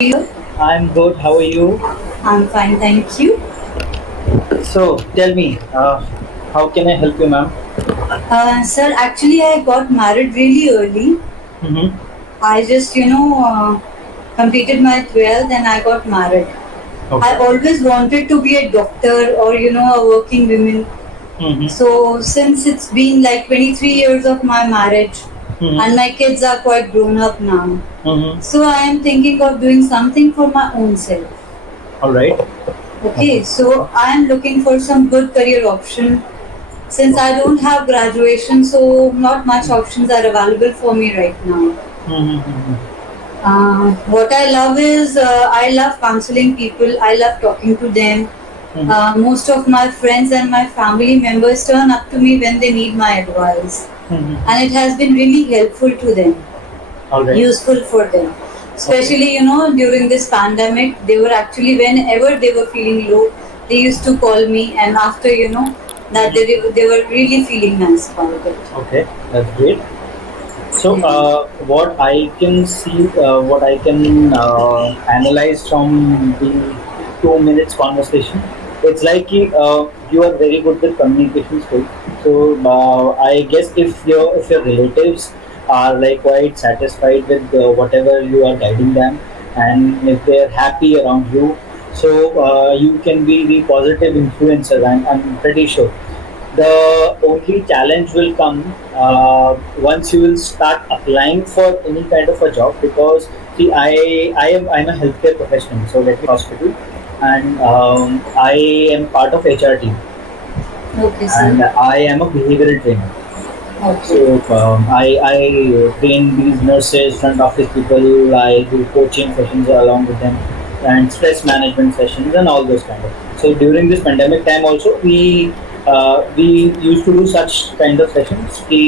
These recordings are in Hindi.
you? I'm good. How are you? I'm fine, thank you. So tell me, how can I help you, ma'am? Sir, actually, I got married really early. Mm-hmm. I just, completed my 12th and I got married. I Okay. always wanted to be a doctor or, a working woman. Mm-hmm. So, since it's been like 23 years of my marriage and Mm-hmm. my kids are quite grown up now, Mm-hmm. so I am thinking of doing something for my own self. All right. Okay, Okay. so I am looking for some good career option. Since I don't have graduation, so not much options are available for me right now. Mm-hmm. What I love is I love counseling people. I love talking to them. Mm-hmm. Most of my friends and my family members turn up to me when they need my advice, Mm-hmm. and it has been really helpful to them, All right. useful for them. Okay. Especially, during this pandemic, they were actually, whenever they were feeling low, they used to call me, and after, that they were really feeling nice about it. Okay. That's great. So, Yeah. what I can see, what I can analyze from the 2 minutes conversation, it's like you are very good with communication skills. So, I guess if your relatives are like quite satisfied with whatever you are guiding them, and if they are happy around you, so you can be the positive influencer. I'm pretty sure the only challenge will come once you will start applying for any kind of a job, because see I'm a healthcare professional, so let me hospital, and I am part of HR team, Okay, sir. and I am a behavioral trainer. Okay. So I train these nurses, front office people. I do coaching sessions along with them, and stress management sessions and all those kind of. So during this pandemic time also, we used to do such kind of sessions. कि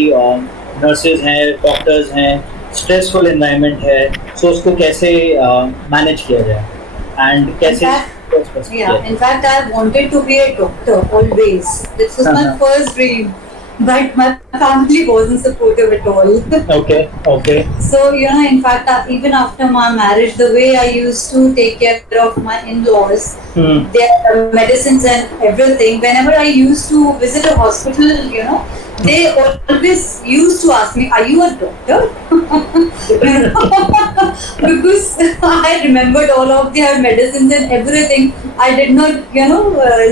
nurses हैं, doctors हैं, stressful environment है, so उसको कैसे manage किया जाए, and In कैसे fact, stress बस किया yeah, in fact, I wanted to be a doctor always. This was my जाए. first dream, but my family wasn't supportive at all. Okay, okay. So, in fact, even after my marriage, the way I used to take care of my in laws, Hmm. their medicines and everything, whenever I used to visit a hospital, they always used to ask me, "Are you a doctor?" Because I remembered all of their medicines and everything. I did not,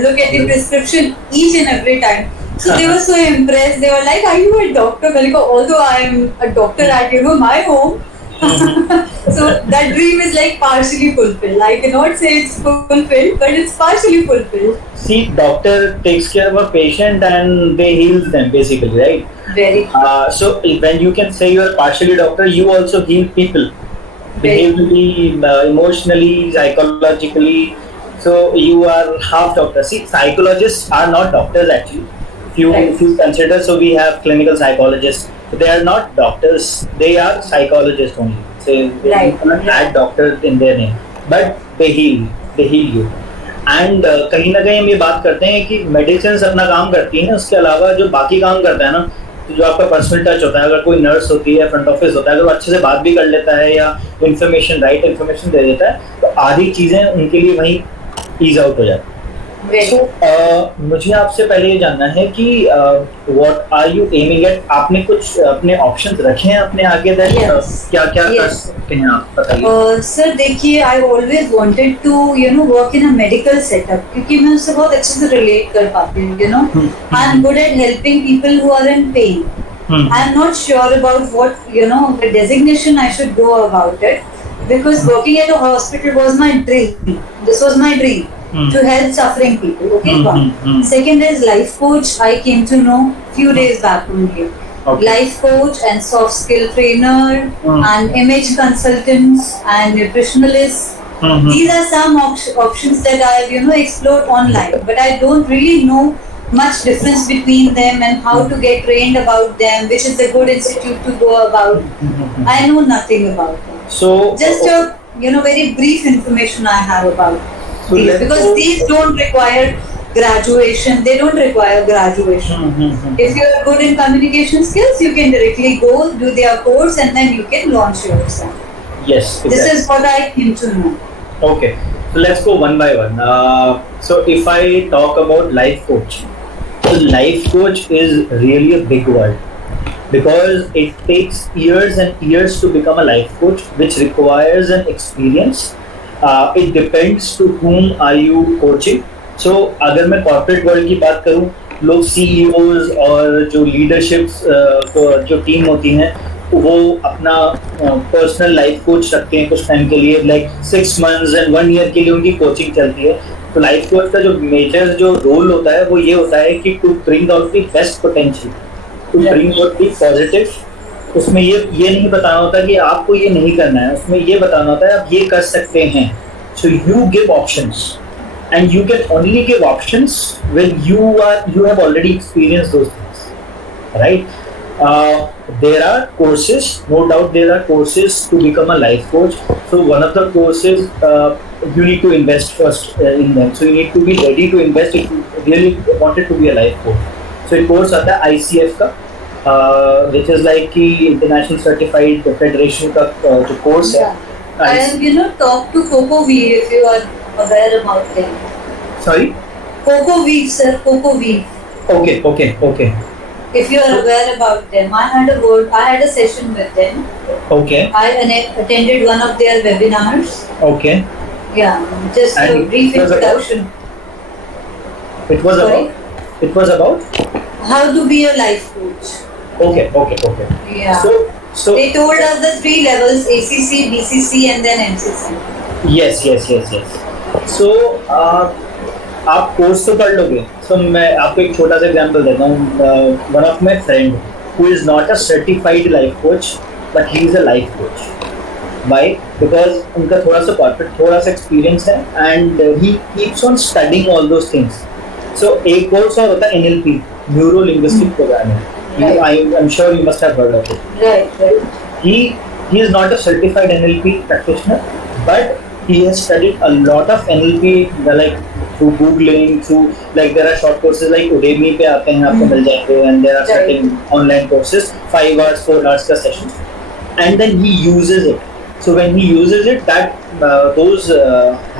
look at the prescription each and every time. So they were so impressed. They were like, "Are you a doctor?" Malika, although I am a doctor at my home, so that dream is like partially fulfilled. I cannot say it's fulfilled, but it's partially fulfilled. See, doctor takes care of a patient and they heal them basically, right? Very true. So when you can say you are partially doctor, you also heal people Very true. behaviorally, emotionally, psychologically. So you are half doctor. See, psychologists are not doctors actually. If you Right. if you consider, so we have clinical psychologists. So they are not doctors. They are psychologists only. So you Right. cannot Right. add doctor in their name, but they heal. They heal you. And कहीं ना कहीं हम ये बात करते हैं कि मेडिसिन अपना काम करती है, उसके अलावा जो बाकी काम करता है ना, तो जो आपका पर्सनल टच होता है, अगर कोई नर्स होती है, फ्रंट ऑफिस होता है, अगर वो अच्छे से बात भी कर लेता है या इन्फॉर्मेशन राइट इन्फॉर्मेशन दे देता है, तो आधी चीज़ें उनके लिए वहीं ईज आउट हो जाती है. Very सो मुझे आपसे पहले ये जानना है कि what are you aiming at. आपने कुछ अपने ऑप्शंस रखे हैं अपने आगे दैट Yes. क्या क्या कर Yes. सकते हैं आप बताइए. सर देखिए, I always wanted to work in a medical setup, क्योंकि मैं उससे बहुत अच्छे से रिलेट कर पाती हूँ. I am good at helping people who are in pain. I am not sure about what the designation I should go about it, because working at a hospital was my dream. This was my dream to help suffering people. Okay, one. Second is life coach. I came to know few days back only. Okay. Life coach and soft skill trainer and image consultants and nutritionalists. These are some options that I have explored online, but I don't really know much difference between them and how to get trained about them, which is a good institute to go about. I know nothing about them. So Just a very brief information I have about So these, let's because go- these don't require graduation. They don't require graduation. If you are good in communication skills, you can directly go do their course and then you can launch yourself. Yes, This exactly. is what I came to know. Okay, so let's go one by one. So if I talk about life coach, so life coach is really a big word because it takes years and years to become a life coach, which requires an experience. It depends to whom are you coaching. So अगर मैं corporate world की बात करूँ, लोग CEOs और जो leaderships जो टीम होती हैं वो अपना पर्सनल लाइफ कोच रखते हैं कुछ टाइम के लिए, लाइक 6 months एंड 1 year के लिए उनकी कोचिंग चलती है. तो लाइफ कोच का जो मेजर जो रोल होता है वो ये होता है कि to bring out the best potential, to bring out the positive. उसमें ये नहीं बताना होता कि आपको ये नहीं करना है, उसमें ये बताना होता है आप ये कर सकते हैं. So you give options and you can only give options when you have already experienced those things, right? There are courses, no doubt there are courses to become a life coach. So one of the courses, you need to invest first in them, so you need to be ready to invest if you really wanted to be a life coach. So एक course आता है ICF का, which is like कि International Certified Federation का जो course है. And talk to Coco Veer if you are aware about them. Sorry? Coco Veer, sir, Coco Veer. Okay. If you are aware about them, I had a session with them. Okay. I attended one of their webinars. Okay. Yeah, just a And brief it was about- introduction. It was Sorry? about How to be a life coach. Okay. Yeah. So They told us the 3 levels: ACC, BCC, and then MCC. yes. So आप कोर्स तो कर लोगे. So मैं आपको एक छोटा सा एग्जांपल देता हूँ. One of my friend who is not a certified life coach but he is a life coach. Why? Because उनका थोड़ा सा corporate थोड़ा सा experience है and he keeps on studying all those things. So एक कोर्स और होता है NLP, Neuro Linguistic Programming. I'm sure you must have heard of it. Right. He is not a certified NLP practitioner, but he has studied a lot of NLP, like through googling, through like there are short courses like Udemy पे आते हैं आपको मिल जाएंगे, and there are certain online courses 5 hours 4 hours का session, and then he uses it. So when he uses it, that those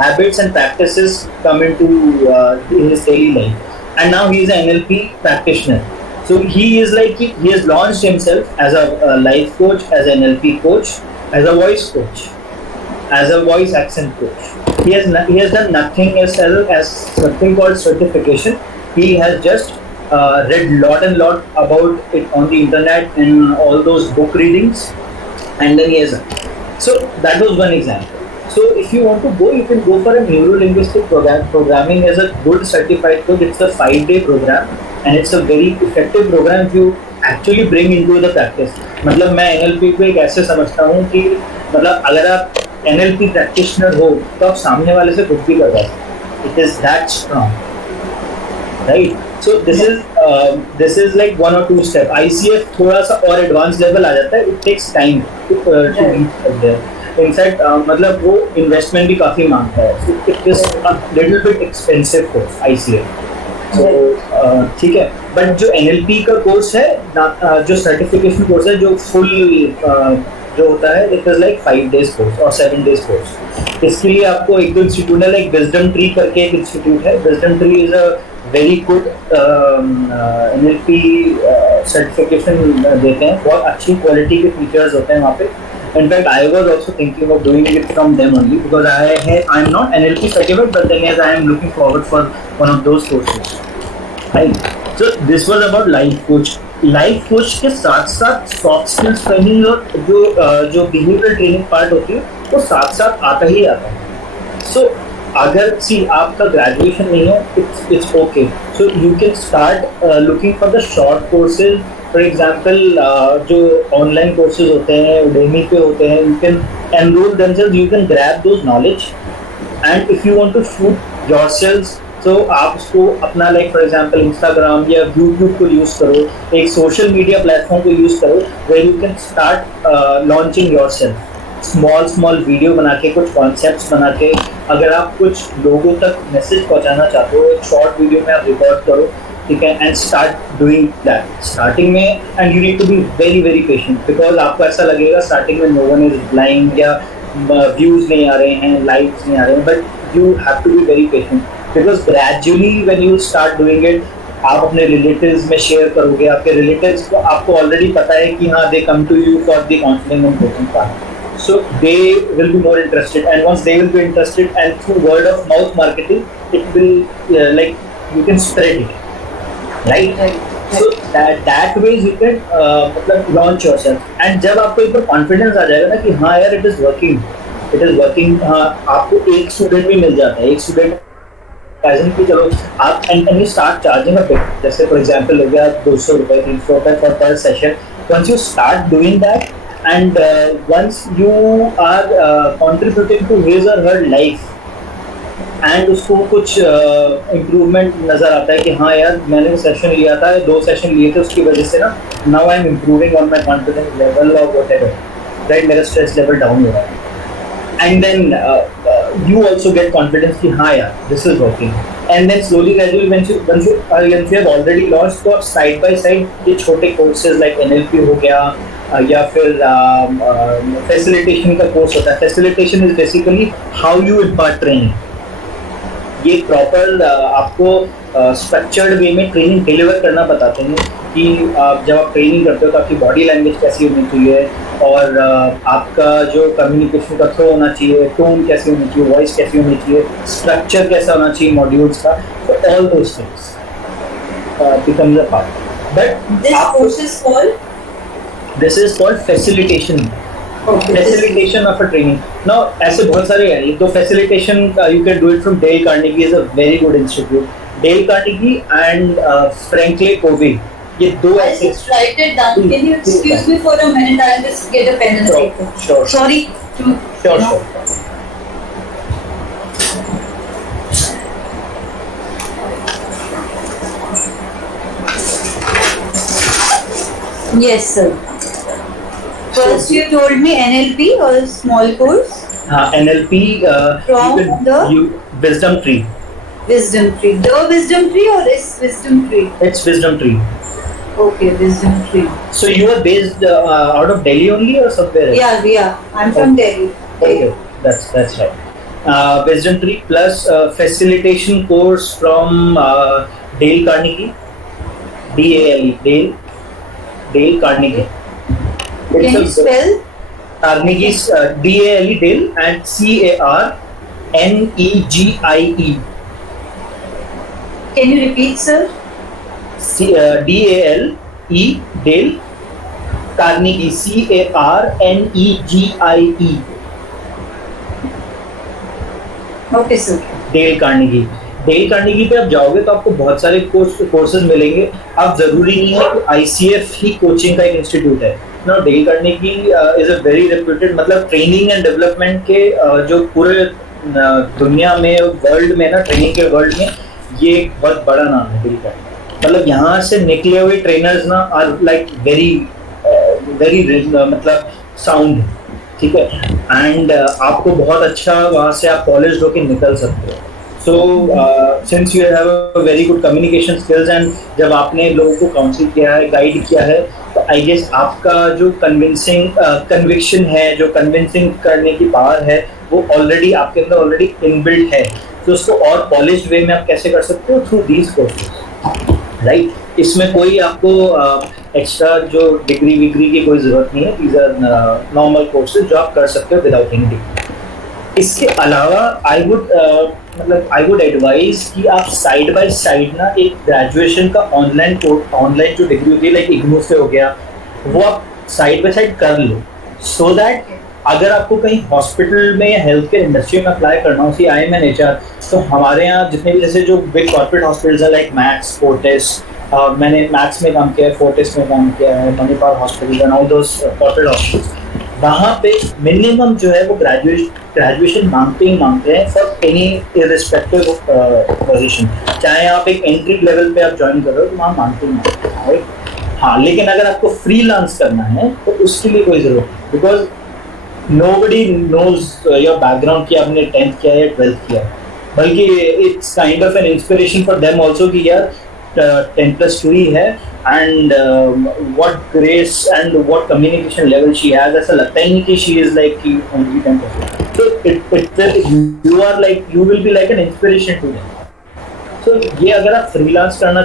habits and practices come into his daily life, and now he is an NLP practitioner. So he is like he has launched himself as a life coach, as an NLP coach, as a voice coach, as a voice accent coach. He has done nothing as something called certification. He has just read lot about it on the internet and all those book readings, and then he has. So that was one example. So if you want to go, you can go for a neuro-linguistic programming as a good certified coach. It's a 5-day program and it's a very effective program if you actually bring into the practice. मतलब मैं NLP को एक ऐसे समझता हूँ कि मतलब अगर आप NLP practitioner हो तो आप सामने वाले से कुछ भी कर सकते हैं. It is that strong, right? So this is like 1 or 2 step. ICF थोड़ा सा और advanced level आ जाता है. It takes time to reach there. In fact, मतलब वो investment भी काफी मांगता है. So it is a little bit expensive course ICF. So ठीक है. But जो NLP का course है, जो certification course है, जो full जो होता है, it is like 5 days course और 7 days course. इसके लिए आपको एक दो इंस्टीट्यूट है, like Wisdom Tree करके एक इंस्टीट्यूट है. Wisdom Tree is a very good NLP certification देते हैं. बहुत अच्छी क्वालिटी के फीचर्स होते हैं वहाँ पे. In fact, I was also thinking of doing it from them only because I am not NLP certified, but then yes, I am looking forward for one of those courses. Right. So this was about life coach. Life coach के साथ साथ soft skills training और जो behavioral training part होती है वो साथ साथ आता ही आता है. So अगर आपका graduation नहीं है, it's okay. So you can start looking for the short courses. For example, जो online courses होते हैं, Udemy पे होते हैं, you can enroll themselves, you can grab those knowledge, and if you want to shoot yourselves, so आप उसको अपना like for example Instagram या YouTube को use करो, एक social media platform को use करो, where you can start launching yourself. Small video बना के, कुछ कॉन्सेप्ट्स बना के, अगर आप कुछ लोगों तक मैसेज पहुंचाना चाहते हो, एक शॉर्ट वीडियो में आप रिकॉर्ड करो, ठीक है, and start doing that starting में. And you need to be very patient because आपको ऐसा लगेगा स्टार्टिंग में नो वन इज रिप्लाइंग या व्यूज नहीं आ रहे हैं, लाइक्स नहीं आ रहे हैं, but you have to be very patient because gradually when you start doing it, आप अपने रिलेटिव्स में शेयर करोगे, आपके रिलेटिव्स को आपको ऑलरेडी पता है कि हाँ they come to you for the counselling and coaching part, so they will be more interested, and once they will be interested and through word of mouth marketing it will like you can spread it, right? So that ways you can मतलब launch yourself, and जब आपको एक बार confidence आ जाएगा ना कि हाँ यार it is working, हाँ आपको एक student भी मिल जाता है, एक student कि चलो आप and you start charging a bit, जैसे फॉर एग्जांपल हो गया 200 रुपए 300 रुपए फॉर पर session, once you start doing that and once you are contributing to his or her life and उसको कुछ इम्प्रूवमेंट नज़र आता है कि हाँ यार मैंने सेशन लिया था, 2 सेशन लिए थे, उसकी वजह से ना now I am improving on my confidence level और व्हाटएवर, राइट, मेरा स्ट्रेस लेवल डाउन हो रहा है, and then you also get confidence कि हाँ यार this is working, and then slowly gradually once you have already launched, तो side by side ये छोटे courses like NLP हो गया या फिर facilitation का course होता है. Facilitation is basically how you impart training. ये प्रॉपर आपको स्ट्रक्चर्ड वे में ट्रेनिंग डिलीवर करना बताते हैं कि जब आप ट्रेनिंग करते हो तो आपकी बॉडी लैंग्वेज कैसी होनी चाहिए और आपका जो कम्युनिकेशन का थ्रो होना चाहिए, टोन कैसी होनी चाहिए, वॉइस कैसी होनी चाहिए, स्ट्रक्चर कैसा होना चाहिए मॉड्यूल्स का, तो all those things becomes a part. But this is called facilitation. Facilitation of a training. Now, ऐसे बहुत सारे हैं. तो facilitation you can do it from Dale Carnegie is a very good institute. Dale Carnegie and Franklin Covey. ये दो ऐसे. I'll just write it down. Can you excuse me for a minute? I'll just get a pen and paper. Sure. Sorry. Sure. Yes, sir. First, you told me NLP or small course. NLP. From the Wisdom Tree. Wisdom Tree. The Wisdom Tree or is Wisdom Tree? It's Wisdom Tree. Okay, Wisdom Tree. So you are based out of Delhi only or somewhere else? Yeah. I'm from Delhi. Okay, that's right. Wisdom Tree plus facilitation course from Dale Carnegie. DALE. Dale Carnegie. Can you spell? Carnegie's DALE Dale and CARNEGIE. Can you repeat, sir? DALE Dale, Carnegie CARNEGIE. Okay, sir. Dale Carnegie. Dale Carnegie पे आप जाओगे तो आपको बहुत सारे कोर्सेज मिलेंगे. अब जरूरी नहीं है कि ICF ही कोचिंग का एक इंस्टीट्यूट है ना. Del Carnegie is a very reputed, मतलब ट्रेनिंग एंड डेवलपमेंट के जो पूरे दुनिया में वर्ल्ड में ना, ट्रेनिंग के वर्ल्ड में ये एक बहुत बड़ा नाम है डेल कार्नेगी. मतलब यहाँ से निकले हुए ट्रेनर्स ना आर लाइक वेरी मतलब साउंड, ठीक है, एंड आपको बहुत अच्छा वहाँ से आप पॉलिश्ड होकर निकल सकते हो. So since you have a very good communication skills and जब आपने लोगों को काउंसिल किया है, गाइड किया है, तो आई गेस आपका जो कन्विक्शन है, जो कन्विंसिंग करने की पावर है, वो ऑलरेडी आपके अंदर ऑलरेडी इनबिल्ट है. तो उसको और पॉलिश्ड वे में आप कैसे कर सकते हो? Through these courses, right. इसमें कोई आपको एक्स्ट्रा जो डिग्री विग्री की कोई ज़रूरत नहीं है. दीज आर नॉर्मल कोर्सेज जो आप कर सकते हो विदाउट एनी डिग्री. इसके अलावा आई वुड एडवाइज कि आप साइड बाय साइड ना एक ग्रेजुएशन का ऑनलाइन जो डिग्री होती है लाइक इग्नू से हो गया, वो आप साइड बाय साइड कर लो, सो दैट अगर आपको कहीं हॉस्पिटल में या हेल्थ केयर इंडस्ट्री में अप्लाई करना हो, सी IIM and HR, तो हमारे यहाँ जितने भी जैसे जो बिग कॉर्पोरेट हॉस्पिटल्स हैं लाइक मैक्स, फोर्टिस, मैंने मैक्स में काम किया है, फोर्टिस में काम किया है, Manipal hospital and all those corporate hospitals, वहाँ पे मिनिमम जो है वो ग्रेजुएशन मांगते हैं फॉर एनी इररिस्पेक्टिव पोजीशन. चाहे आप एक एंट्री लेवल पे आप ज्वाइन कर रहे हो तो वहाँ मांगते हैं, राइट. हाँ, लेकिन अगर आपको फ्रीलांस करना है तो उसके लिए कोई ज़रूरत नहीं, because nobody knows your background कि आपने 10th किया या 12th किया, बल्कि it's kind of an inspiration for them also कि यार 10+2 ही है and what grace and what communication level she has, ऐसा लगता ही नहीं कि she is like कि only 10%. So you are like, you will be like an inspiration to them. So ये अगर आप freelance करना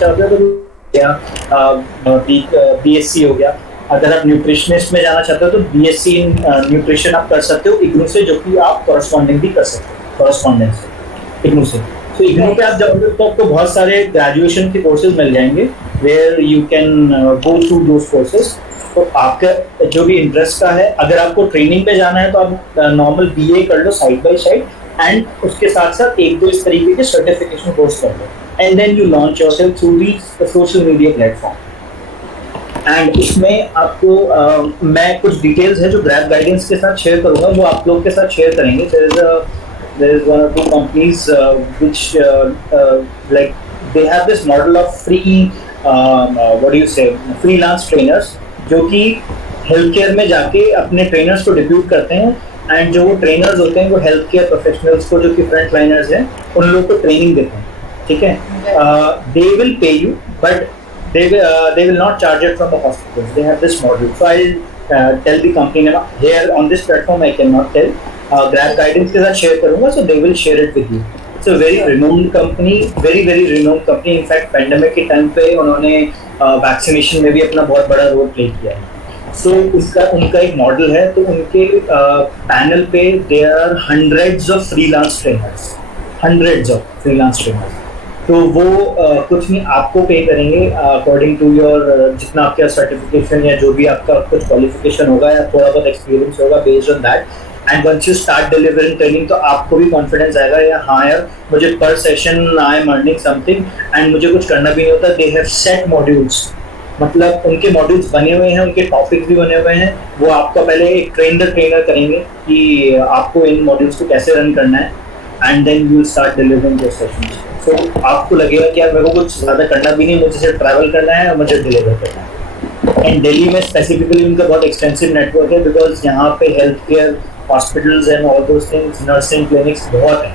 चाहते हो तो BSc हो गया. अगर आप न्यूट्रिशनिस्ट में जाना चाहते हो तो BSc इन न्यूट्रिशन आप कर सकते हो इग्नू से, जो कि आप कॉरेस्पॉन्डिंग भी कर सकते हो कॉरेस्पॉन्डेंस से इग्नू से. तो इग्नू पे आप जाओगे तो आपको बहुत सारे ग्रेजुएशन के कोर्सेज मिल जाएंगे where you can go through those courses. तो आपका जो भी इंटरेस्ट का है, अगर आपको ट्रेनिंग पे जाना है तो आप नॉर्मल BA कर लो साइड बाय साइड, एंड उसके साथ साथ एक दो इस तरीके के सर्टिफिकेशन कोर्स कर लो, and then you launch yourself through the social media platform. And इसमें आपको मैं कुछ डिटेल्स है जो ग्रैब गाइडेंस के साथ शेयर करूंगा, वो आप लोग के साथ शेयर करेंगे. There is one or two companies which like they have this model of free what do you say freelance trainers, जो कि हेल्थ केयर में जाके अपने ट्रेनर्स को डिप्यूट करते हैं, एंड जो वो ट्रेनर्स होते हैं वो हेल्थ केयर प्रोफेशनल्स को, जो कि फ्रंट लाइनर्स हैं, उन लोगों को ट्रेनिंग देते हैं. ठीक है, they will pay you but they will not charge it from the hospitals. They have this model. So I'll tell the company name here on this platform. I cannot tell. Grab guidance के साथ share करूँगा, so they will share it with you. It's a very renowned company, very renowned company. In fact, pandemic के time पे उन्होंने vaccination में भी अपना बहुत बड़ा रोल प्ले किया है. So उनका एक मॉडल है, तो उनके पैनल पे there are hundreds of freelance trainers. तो वो कुछ नहीं आपको पे करेंगे अकॉर्डिंग टू योर जितना आपका सर्टिफिकेशन या जो भी आपका कुछ क्वालिफिकेशन होगा या थोड़ा बहुत एक्सपीरियंस होगा, based on that. And once you start delivering training तो आपको भी कॉन्फिडेंस आएगा या हाँ यार मुझे पर session I am earning something and मुझे कुछ करना भी नहीं होता. दे हैव सेट मॉड्यूल्स, मतलब उनके मॉड्यूल्स बने हुए हैं, उनके टॉपिक्स भी बने हुए हैं. वो आपका पहले एक ट्रेनर करेंगे कि आपको इन मॉड्यूल्स को कैसे रन करना है, and then you start delivering your sessions. तो आपको लगेगा कि यार मेरे को कुछ ज़्यादा करना भी नहीं, मुझे सिर्फ ट्रैवल करना है और मुझे डिलीवर करना है. एंड दिल्ली में स्पेसिफिकली उनका बहुत एक्सटेंसिव नेटवर्क है, बिकॉज यहाँ पे health care hospitals and all those things, nursing clinics बहुत हैं.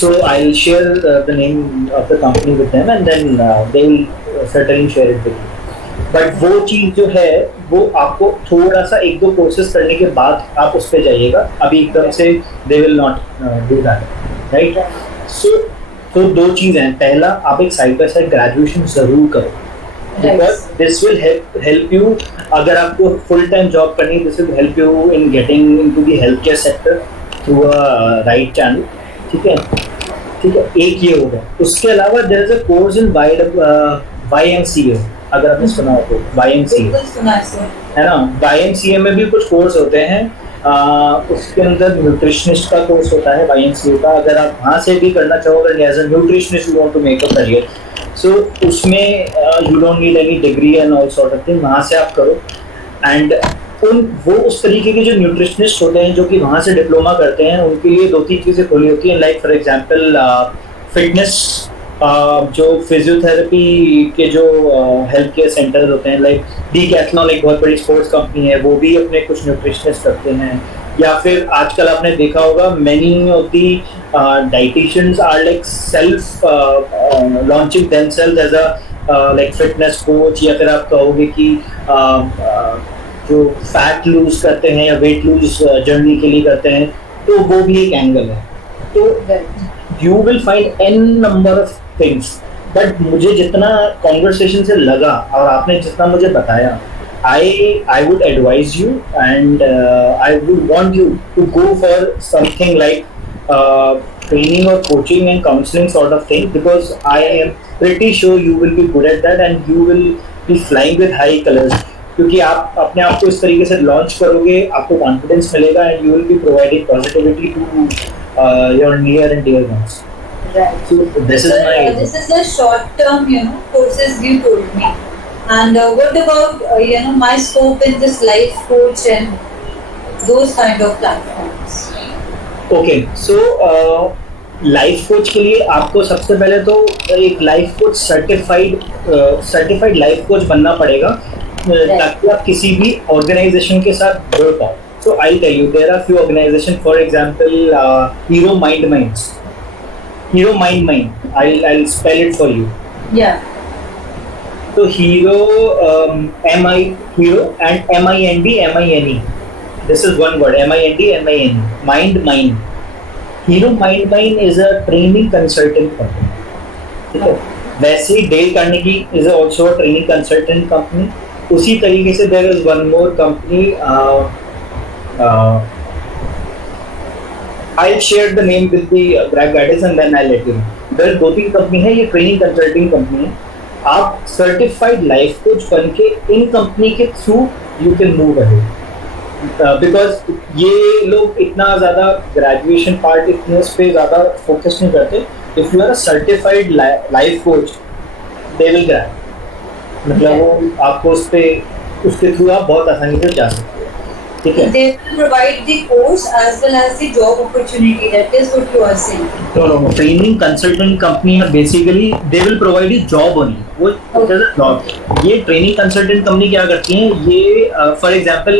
So I'll share the name of the company with them, and then they will certainly share it with you. But वो चीज़ जो है वो आपको थोड़ा सा एक दो कोर्सेज करने के बाद आप उस पर जाइएगा. अभी एकदम से they will not do that, right. तो दो चीज़ हैं. पहला, आप एक साइड बाय साइड ग्रेजुएशन ज़रूर करो, because this will help you. अगर आपको फुल टाइम जॉब करनी है, this will help you in getting into the health care sector through a right channel. ठीक है, एक ये हो गया. उसके अलावा there is a course in YMCA, अगर आपने सुना हो तो. YMCA है ना, YMCA में भी कुछ कोर्स होते हैं. उसके अंदर न्यूट्रिशनिस्ट का कोर्स होता है YMCA का. अगर आप वहाँ से भी करना चाहोगे as a nutritionist you want to make a career, so उसमें you don't need any degree and all sort of thing. वहाँ से आप करो. एंड वो उस तरीके के जो न्यूट्रिशनिस्ट होते हैं जो कि वहाँ से डिप्लोमा करते हैं, उनके लिए दो तीन चीज़ें खोली होती हैं. लाइक फॉर एग्जांपल फिटनेस, जो फिजियोथेरेपी के जो हेल्थ केयर सेंटर्स होते हैं, लाइक डीकैथलॉन एक बहुत बड़ी स्पोर्ट्स कंपनी है, वो भी अपने कुछ न्यूट्रिशनिस्ट रखते हैं. या फिर आजकल आपने देखा होगा many of the dietitians are like self launching themselves as a like fitness coach, या फिर आप कहोगे कि जो फैट लूज करते हैं या वेट लूज जर्नी के लिए करते हैं, तो वो भी एक एंगल है. तो you will find an number of things. But मुझे जितना कॉन्वर्सेशन से लगा और आपने जितना मुझे बताया, I would advise you and I would want you to go for something like training or coaching and counseling sort of thing, because I am pretty sure you will be good at that and you will be flying with high colors. क्योंकि आप अपने आप को इस तरीके से लॉन्च करोगे, आपको कॉन्फिडेंस मिलेगा and you will be providing positivity to your near and dear ones. Right. So this is the short term, courses you told me. And what about my scope in this life coach and those kind of platforms? Okay, so life coach के लिए आपको सबसे पहले तो एक life coach certified life coach बनना पड़ेगा, ताकि आप किसी भी ऑर्गेनाइजेशन के साथ जुड़ पाओ. So I'll tell you, there are few organizations, for example, Hero Mind Minds. Hero Mind Mind. I'll spell it for you. Yeah. So Hero, Hero and Mind. This is one word, Mind. Mind. Hero Mind Mind is a training consultant company. ठीक है, वैसे ही Dale Carnegie is also a training consultant company. उसी तरीके से there is one more company, I share the name with the guidance and then I let you. There 2-3 company है, ये ट्रेनिंग कंसल्टिंग कंपनी है. आप सर्टिफाइड लाइफ कोच बन के इन कंपनी के through you can move ahead, because ये लोग इतना ज़्यादा ग्रेजुएशन पार्ट इतने उस पर ज़्यादा फोकस नहीं करते. If you are a certified life coach they will grab, मतलब वो आपको उस पे उसके थ्रू आप बहुत आसानी से जा सकते हो. ठीक है, They will provide the course as well as the job opportunity. That is what you are saying. no training consultant company है basically. They will provide you job only, वो जॉब. ये ट्रेनिंग कंसल्टेंट कंपनी क्या करती है, ये फॉर एग्जांपल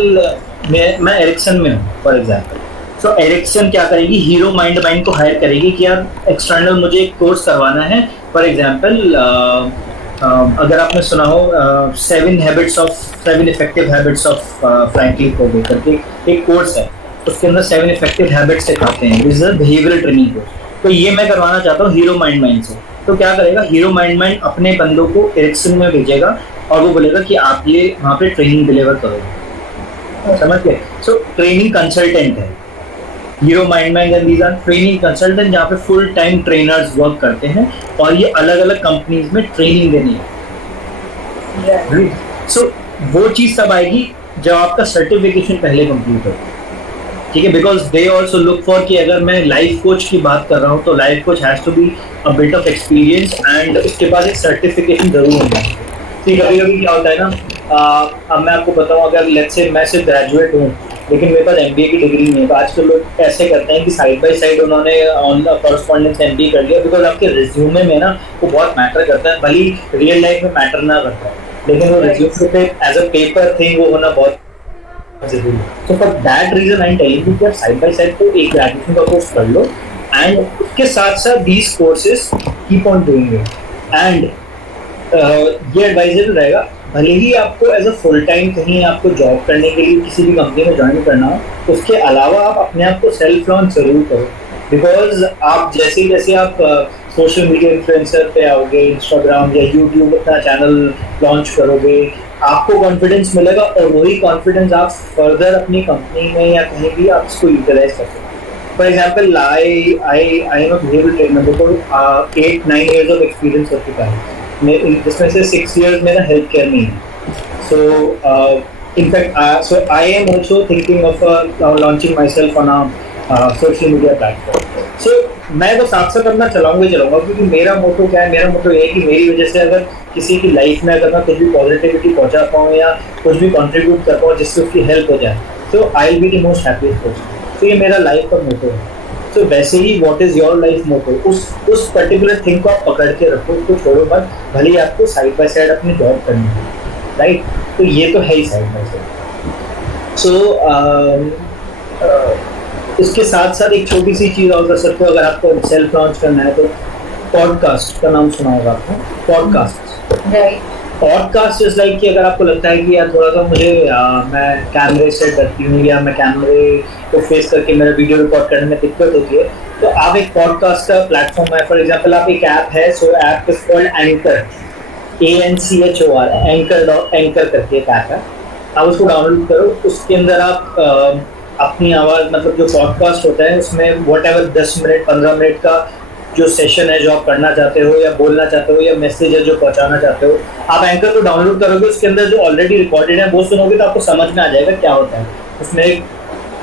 मैं एरिक्सन में हूँ फॉर एग्जांपल. सो एरिक्सन क्या करेगी, हीरो माइंड माइंड को हायर करेगी कि यार एक्सटर्नल मुझे एक कोर्स करवाना है. फॉर एग्जांपल अगर आपने सुना हो 7 इफेक्टिव हैबिट्स ऑफ फ्रैंकलिन कोवे करके एक कोर्स है, उसके अंदर 7 इफेक्टिव हैबिट्स सिखाते हैं. This is a behavioural training course. तो ये मैं करवाना चाहता हूँ हीरो माइंड माइंड से. तो क्या करेगा, हीरो माइंड माइंड अपने बंदों को एरिक्सन में भेजेगा और वो बोलेगा कि आप ये वहाँ पे ट्रेनिंग डिलीवर करोगे. समझ गए. सो ट्रेनिंग कंसल्टेंट है hero mind mind and these are training consultant, जहाँ पे फुल टाइम ट्रेनर्स वर्क करते हैं और ये अलग अलग कंपनीज में ट्रेनिंग देनी है. सो वो चीज़ तब आएगी जब आपका सर्टिफिकेशन पहले कंप्लीट हो. ठीक है, because they also look for कि अगर मैं लाइफ कोच की बात कर रहा हूँ तो life coach has to be a bit of experience and उसके बाद एक सर्टिफिकेशन जरूर होना है. ठीक, कभी कभी क्या होता है ना, अब मैं आपको बताऊँ, अगर लेट्स से मैं सिर्फ ग्रेजुएट हूँ लेकिन मेरे पास MBA की डिग्री नहीं है, तो आजकल लोग ऐसे करते हैं कि साइड बाय साइड उन्होंने ऑन कॉरस्पॉन्डेंस MBA कर लिया, बिकॉज आपके रिज्यूमे में ना वो बहुत मैटर करता है. भली रियल लाइफ में मैटर ना करता है, लेकिन वो रिज्यूमे पे एज अ पेपर थिंग वो होना बहुत जरूरी है. So for that reason I am telling you कि आप साइड बाय साइड तो एक ग्रेजुएशन का कोर्स कर लो एंड उसके साथ साथ these courses keep on doing it. And ये एडवाइजेबल रहेगा, भले ही आपको एज अ फुल टाइम कहीं आपको जॉब करने के लिए किसी भी कंपनी में ज्वाइन करना हो, उसके अलावा आप अपने आप को सेल्फ लॉन्च जरूर करो. बिकॉज आप जैसे जैसे आप सोशल मीडिया इन्फ्लुएंसर पे आओगे, इंस्टाग्राम या यूट्यूब अपना चैनल लॉन्च करोगे, आपको कॉन्फिडेंस मिलेगा और वही कॉन्फिडेंस आप फर्दर अपनी कंपनी में या कहीं भी आप इसको यूटिलाइज कर सकते हो. For example I am a behaviour trainer, मेरे को 8-9 years ऑफ एक्सपीरियंस हो चुका है, जिसमें से 6 years मेरा हेल्थ केयर में है. So in fact so I am also thinking of launching myself on a social media platform. So मैं तो साथ साथ अपना चलाऊंगा क्योंकि मेरा मोटो क्या है, मेरा मोटो ये है कि मेरी वजह से अगर किसी की लाइफ में अगर मैं कुछ भी पॉजिटिविटी पहुंचा पाऊँ या कुछ भी कंट्रीब्यूट कर पाऊँ जिससे उसकी हेल्प हो जाए, तो I will be the most happiest person. तो ये मेरा लाइफ का मोटो है. तो वैसे ही व्हाट इज योर लाइफ मोटो, उस पर्टिकुलर थिंग को आप पकड़ के रखो, उसको छोड़ो मत, भले ही आपको साइड बाय साइड अपनी जॉब करनी है. राइट, तो ये तो है ही साइड बाय साइड. सो इसके साथ साथ एक छोटी सी चीज़ और कर सकते हो अगर आपको सेल्फ लॉन्च करना है तो. पॉडकास्ट का नाम सुना होगा आपने, पॉडकास्ट. पॉडकास्ट इज लाइक कि अगर आपको लगता है कि यार थोड़ा सा मुझे मैं कैमरे से डरती हूँ या मैं कैमरे को फेस करके मेरा वीडियो रिकॉर्ड करने में दिक्कत होती है, तो आप एक पॉडकास्ट का प्लेटफॉर्म है. फॉर एग्जांपल आप एक ऐप है, सो app is called anchor, ANCHOR, anchor करके एक ऐप है. आप उसको डाउनलोड करो, उसके अंदर आप अपनी आवाज़, मतलब जो पॉडकास्ट होता है उसमें वॉट एवर 10 मिनट 15 मिनट का जो सेशन है जो आप करना चाहते हो या बोलना चाहते हो या मैसेज है जो पहुंचाना चाहते हो, आप एंकर को डाउनलोड करोगे, उसके अंदर जो ऑलरेडी रिकॉर्डेड है वो सुनोगे तो आपको समझ में आ जाएगा क्या होता है. उसमें एक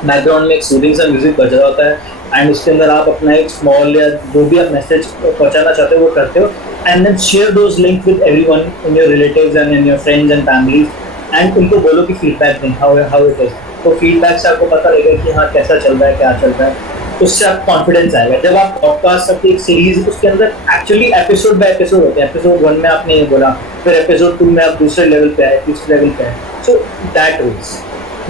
बैकग्राउंड में एक सूदिंग सा म्यूजिक बज रहा होता है एंड उसके अंदर आप अपना एक स्मॉल या जो भी आप मैसेज पहुंचाना चाहते हो वो करते हो and then share those link with everyone in your relatives and in your friends and families and उनको बोलो कि फीडबैक दें, हाउ इट इज. तो फीडबैक से आपको पता लगेगा कि हाँ कैसा चल रहा है, क्या चल रहा है, उससे आप कॉन्फिडेंस आएगा. जब आप पॉडकास्ट अपनी एक सीरीज, उसके अंदर एक्चुअली एपिसोड बाय एपिसोड होते हैं. एपिसोड 1 में आपने ये बोला, फिर एपिसोड 2 में आप दूसरे लेवल पे आए, तीसरे लेवल पे आए. सो दैट इज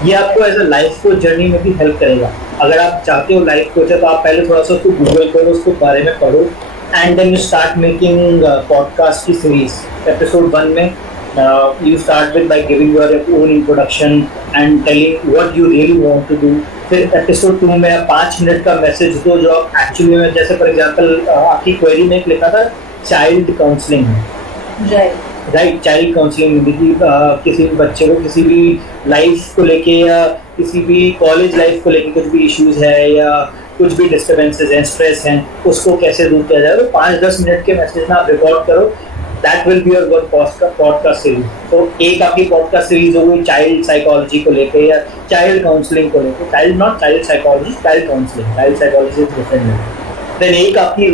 ये आपको as a life coach journey में भी हेल्प करेगा। अगर आप चाहते हो लाइफ कोच है तो आप पहले थोड़ा सा उसको गूगल करो, उसके बारे में पढ़ो, and then you start making podcast की सीरीज। एपिसोड 1 में you start with by giving your own introduction and telling what you really want to do। फिर एपिसोड 2 में आप 5 मिनट का मैसेज दो जो आप एक्चुअली में, जैसे फॉर एग्जांपल आपकी क्वेरी में एक लिखा था चाइल्ड काउंसलिंग में, राइट, चाइल्ड काउंसलिंग कि किसी भी बच्चे को किसी भी लाइफ को लेके या किसी भी कॉलेज लाइफ को लेके कुछ भी इश्यूज है या कुछ भी डिस्टर्बेंसेस हैं, स्ट्रेस हैं, उसको कैसे दूर किया जाए। तो 5-10 मिनट के मैसेज में आप रिकॉर्ड करो, that will be your one podcast series. तो एक आपकी पॉडकास्ट सीरीज हो गई चाइल्ड साइकोलॉजी को लेके या चाइल्ड काउंसलिंग को लेके, child not child psychology, child counselling, child psychology is different. Then एक आपकी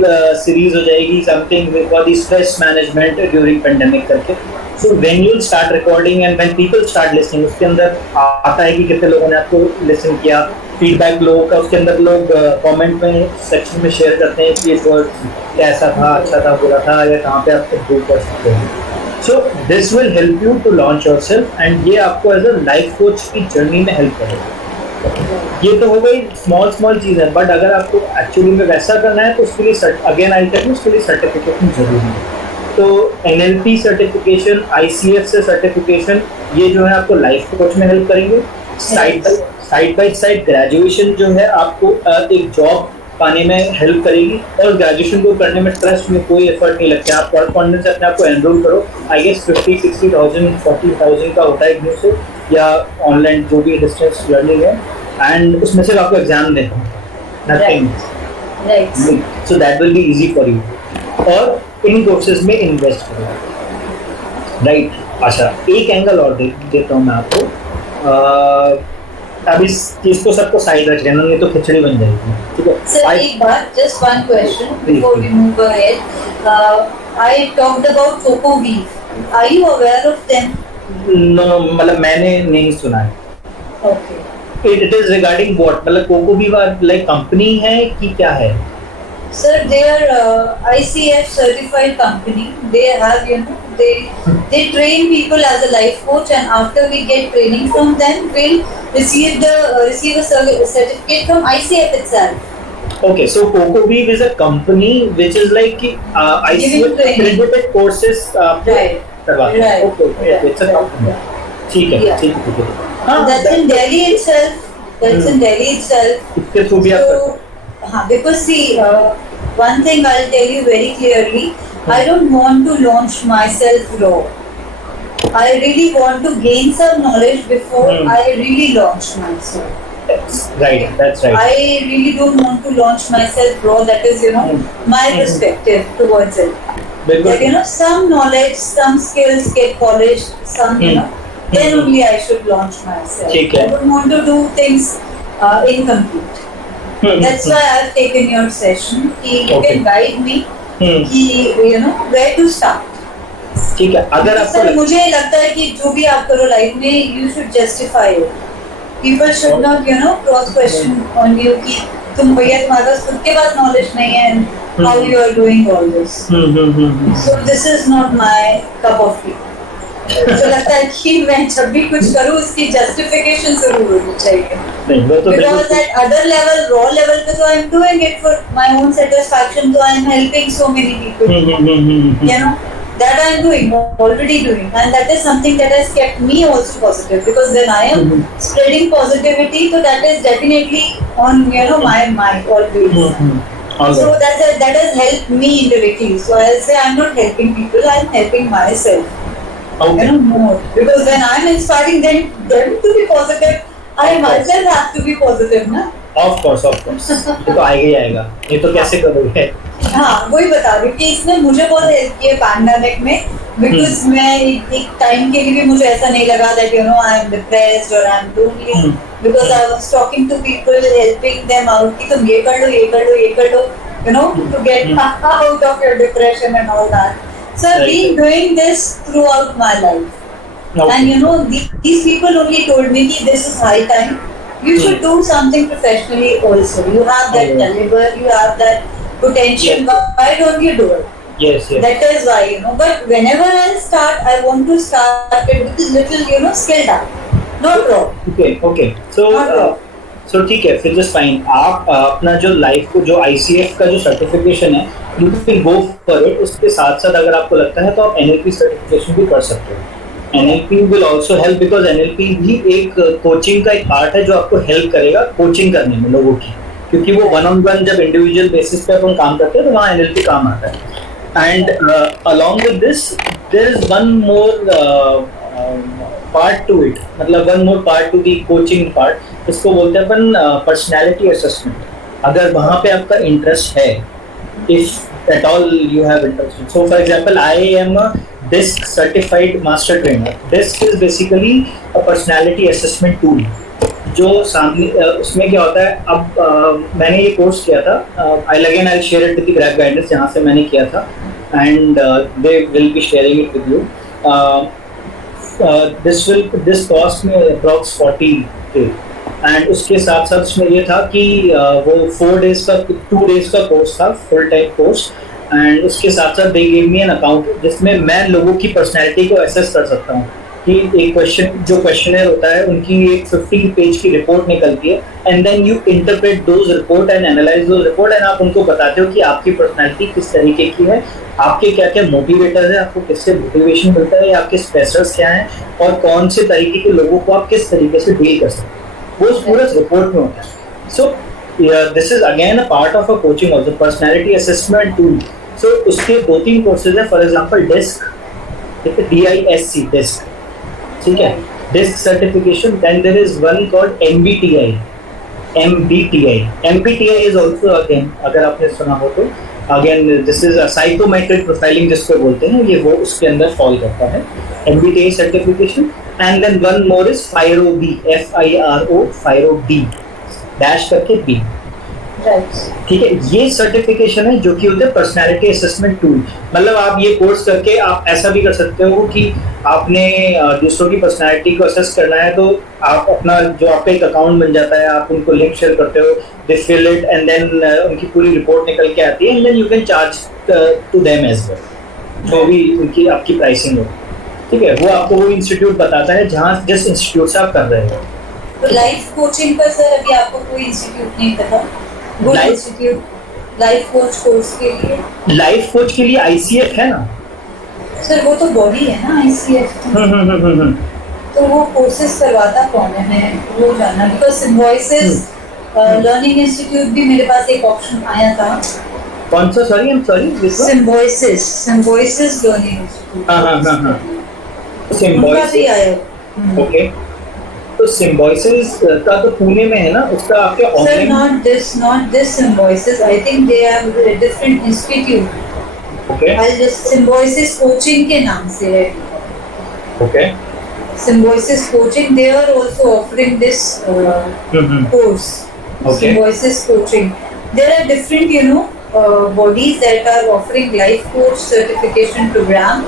सीरीज हो जाएगी something for the stress management during pandemic करके। So when you start recording and when people start listening, उसके अंदर आता है कि कितने लोगों ने आपको लिसन किया, फीडबैक लोगों का उसके अंदर लोग कमेंट में सेक्शन में शेयर करते हैं कि ये वर्ड कैसा था, अच्छा था, बुरा था, या कहाँ पे आप इम्प्रूव कर सकते हैं। So this will help you to launch yourself and ये आपको एज अ लाइफ कोच की जर्नी में हेल्प करेगा। ये तो हो गई स्मॉल चीज़ है, बट अगर आपको एक्चुअली में वैसा करना है तो उसके लिए अगेन आई टेल यू उसके लिए सर्टिफिकेशन जरूरी है। तो NLP सर्टिफिकेशन, ICF से सर्टिफिकेशन, ये जो है आपको लाइफ कोच में हेल्प करेंगे। साइड बाय साइड ग्रेजुएशन जो है आपको एक जॉब पाने में हेल्प करेगी, और ग्रेजुएशन को करने में ट्रस्ट में कोई एफर्ट नहीं लगता है। आप कॉरेस्पॉन्डेंस से अपने आप को एनरोल करो, आई गेस 50-60,000 40,000 का होता है इग्नू से या ऑनलाइन जो भी डिस्टेंस लर्निंग है, एंड उसमें से आपको एग्जाम देना, nothing, so that will be easy for you. और इन कोर्सेज में इन्वेस्ट करो, राइट। अच्छा, एक एंगल और देता हूँ मैं आपको। अब इस चीज को सबको साइड रख लेना, नहीं तो खिचड़ी बन जाएगी, ठीक है। सर एक बात, just one question before we move ahead. I talked about Kokovi, are you aware of them? No, मतलब मैंने नहीं सुना है। Okay, it is regarding what, मतलब कोकोवी लाइक कंपनी है कि क्या है? Sir, they are ICF certified company. They have, you know, they train people as a life coach, and after we get training from them, we'll receive a certificate from ICF itself. Okay, so CocoWeave is a company which is like ICF accredited courses करवाते हैं। Okay, it's a company. ठीक है, ठीक है। हाँ, that's in Delhi itself. That's in Delhi itself. इसके थ्रू भी आप करते हैं? Because see, one thing I'll tell you very clearly, I don't want to launch myself raw. I really want to gain some knowledge before I really launch myself. That's right. I really don't want to launch myself raw. That is, you know, my perspective towards it. That, you know, some knowledge, some skills get polished, some, you know, then only I should launch myself. I don't want to do things incomplete. That's why I've taken your session. You can guide me कि you know where to start. ठीक है, अगर आपको सर मुझे लगता है कि जो भी आप करो लाइफ में, you should justify it. People should not, you know, cross question on you कि तुम भैया तुम्हारे पास खुद के पास knowledge नहीं है and how you are doing all this. So this is not my cup of tea. मुझे लगता है कि मैं जब भी कुछ करूँ उसकी जस्टिफिकेशन जरूर होनी चाहिए, because at other level, raw level पे तो I'm doing it for my own satisfaction, so I'm helping so many people, you know, that I'm doing, already doing, and that is something that has kept me also positive, because when I am spreading positivity, so that is definitely on, you know, my mind always. So that has helped me indirectly. So I'll say I'm not helping people, I'm helping myself. You know, more, because when I'm inspiring them to be positive, I myself have to be positive, ना? Of course. ये तो आएगा, ये तो कैसे करोगे? हाँ, वही बता रही हूँ कि इसने मुझे बहुत हेल्प किया पैंडेमिक में, because मैं एक टाइम के लिए भी मुझे ऐसा नहीं लगा that, you know, I'm depressed or I'm lonely, because I was talking to people, helping them out कि तुम ये कर लो, you know, to get out of your depression and all that. So I've been doing this throughout my life. And you know, these people only told me that this is high time. You should do something professionally also. You have that caliber, you have that potential. Why don't you do it? Yes. That is why, you know. But whenever I start, I want to start it with a little, you know, skilled up. Not wrong. Okay so Not wrong. सो ठीक है, फिर जस्ट फाइन। आप अपना जो लाइफ को जो आईसीएफ का जो सर्टिफिकेशन है you can go for it. उसके साथ साथ अगर आपको लगता है तो आप एनएलपी सर्टिफिकेशन भी कर सकते हो। NLP will also help because NLP भी एक कोचिंग का एक पार्ट है जो आपको हेल्प करेगा कोचिंग करने में लोगों की, क्योंकि वो वन ऑन वन जब इंडिविजुअल बेसिस पे अपन काम करते हैं तो वहाँ एनएलपी काम आता है। And along with this there is one more part to it, मतलब one more part to the coaching part. इसको बोलते हैं अपन पर्सनैलिटी असेसमेंट। अगर वहाँ पे आपका इंटरेस्ट है, if at all you have interest. So for example, I am a DISC certified master trainer. DISC is basically a personality assessment tool. जो सामने उसमें क्या होता है, अब मैंने ये कोर्स किया था, I'll share it with the Grab Guidance जहाँ से मैंने किया था, and they will be sharing it with you. This cost me approx 40K. And उसके साथ साथ उसमें ये था कि वो 2 डेज का कोर्स था, फुल टाइम कोर्स। एंड उसके साथ साथ they give me an account जिसमें मैं लोगों की पर्सनैलिटी को एसेस कर सकता हूँ कि एक क्वेश्चनर होता है, उनकी एक 50 पेज की रिपोर्ट निकलती है, and then you interpret those report and analyse those report, and आप उनको बताते हो कि आपकी पर्सनैलिटी किस तरीके की है, आपके क्या क्या मोटिवेटर्स है, आपको किससे मोटिवेशन मिलता है, आपके स्ट्रेसर्स क्या हैं, और कौन से तरीके के लोगों को आप किस तरीके से डील कर सकते हैं, वो पूरा रिपोर्ट में होता है। So this is again a part of a coaching also, personality assessment tool. So उसके 2-3 कोर्सेज है, फॉर एग्जांपल डिस्क, ठीक है, DISC डिस्क, ठीक है, disc certification. Then there is one called MBTI। MBTI is also, again अगर आपने सुना हो तो, again this is a psychometric profiling जिसको बोलते हैं, ये वो उसके अंदर फॉल करता है, MBTI certification. And then one more is FIRO-B, FIRO-D dash करके B, ठीक है। ये सर्टिफिकेशन है जो कि होता है पर्सनैलिटी असेसमेंट टूल। मतलब आप ये कोर्स करके आप ऐसा भी कर सकते हो कि आपने दूसरों की पर्सनैलिटी को असेस करना है तो आप अपना जो आपका एक अकाउंट बन जाता है, आप उनको लिंक शेयर करते हो, they fill it, and then उनकी पूरी रिपोर्ट निकल के आती है, and then you can charge to them as well, जो भी उनकी आपकी प्राइसिंग हो, ठीक है। वो आपको वो इंस्टीट्यूट बताता है जहाँ जिस इंस्टीट्यूट से आप कर रहे हो। तो लाइफ कोचिंग पर सर अभी आपको कोई इंस्टीट्यूट नहीं पता? Good institute life coach course के लिए? लाइफ कोच के लिए ICF है ना सर, वो तो बॉडी है ना ICF। तो वो कोर्सेज करवाता कौन है, मैं वो जानना, बिकॉज सिम्बोसिस लर्निंग इंस्टीट्यूट भी मेरे पास एक ऑप्शन आया था। कौन सा? Sorry, I am sorry, Symbiosis learning institute. हां सिम्बोसिस, ओके। तो सिम्बोसिस का तो पुणे में है ना, उसका आपके online? Not this Symbiosis, I think they are different institute. Okay, I just Symbiosis coaching के नाम से है। Okay, Symbiosis coaching, they are also offering this course, Symbiosis coaching. There are different bodies that are offering life coach certification program,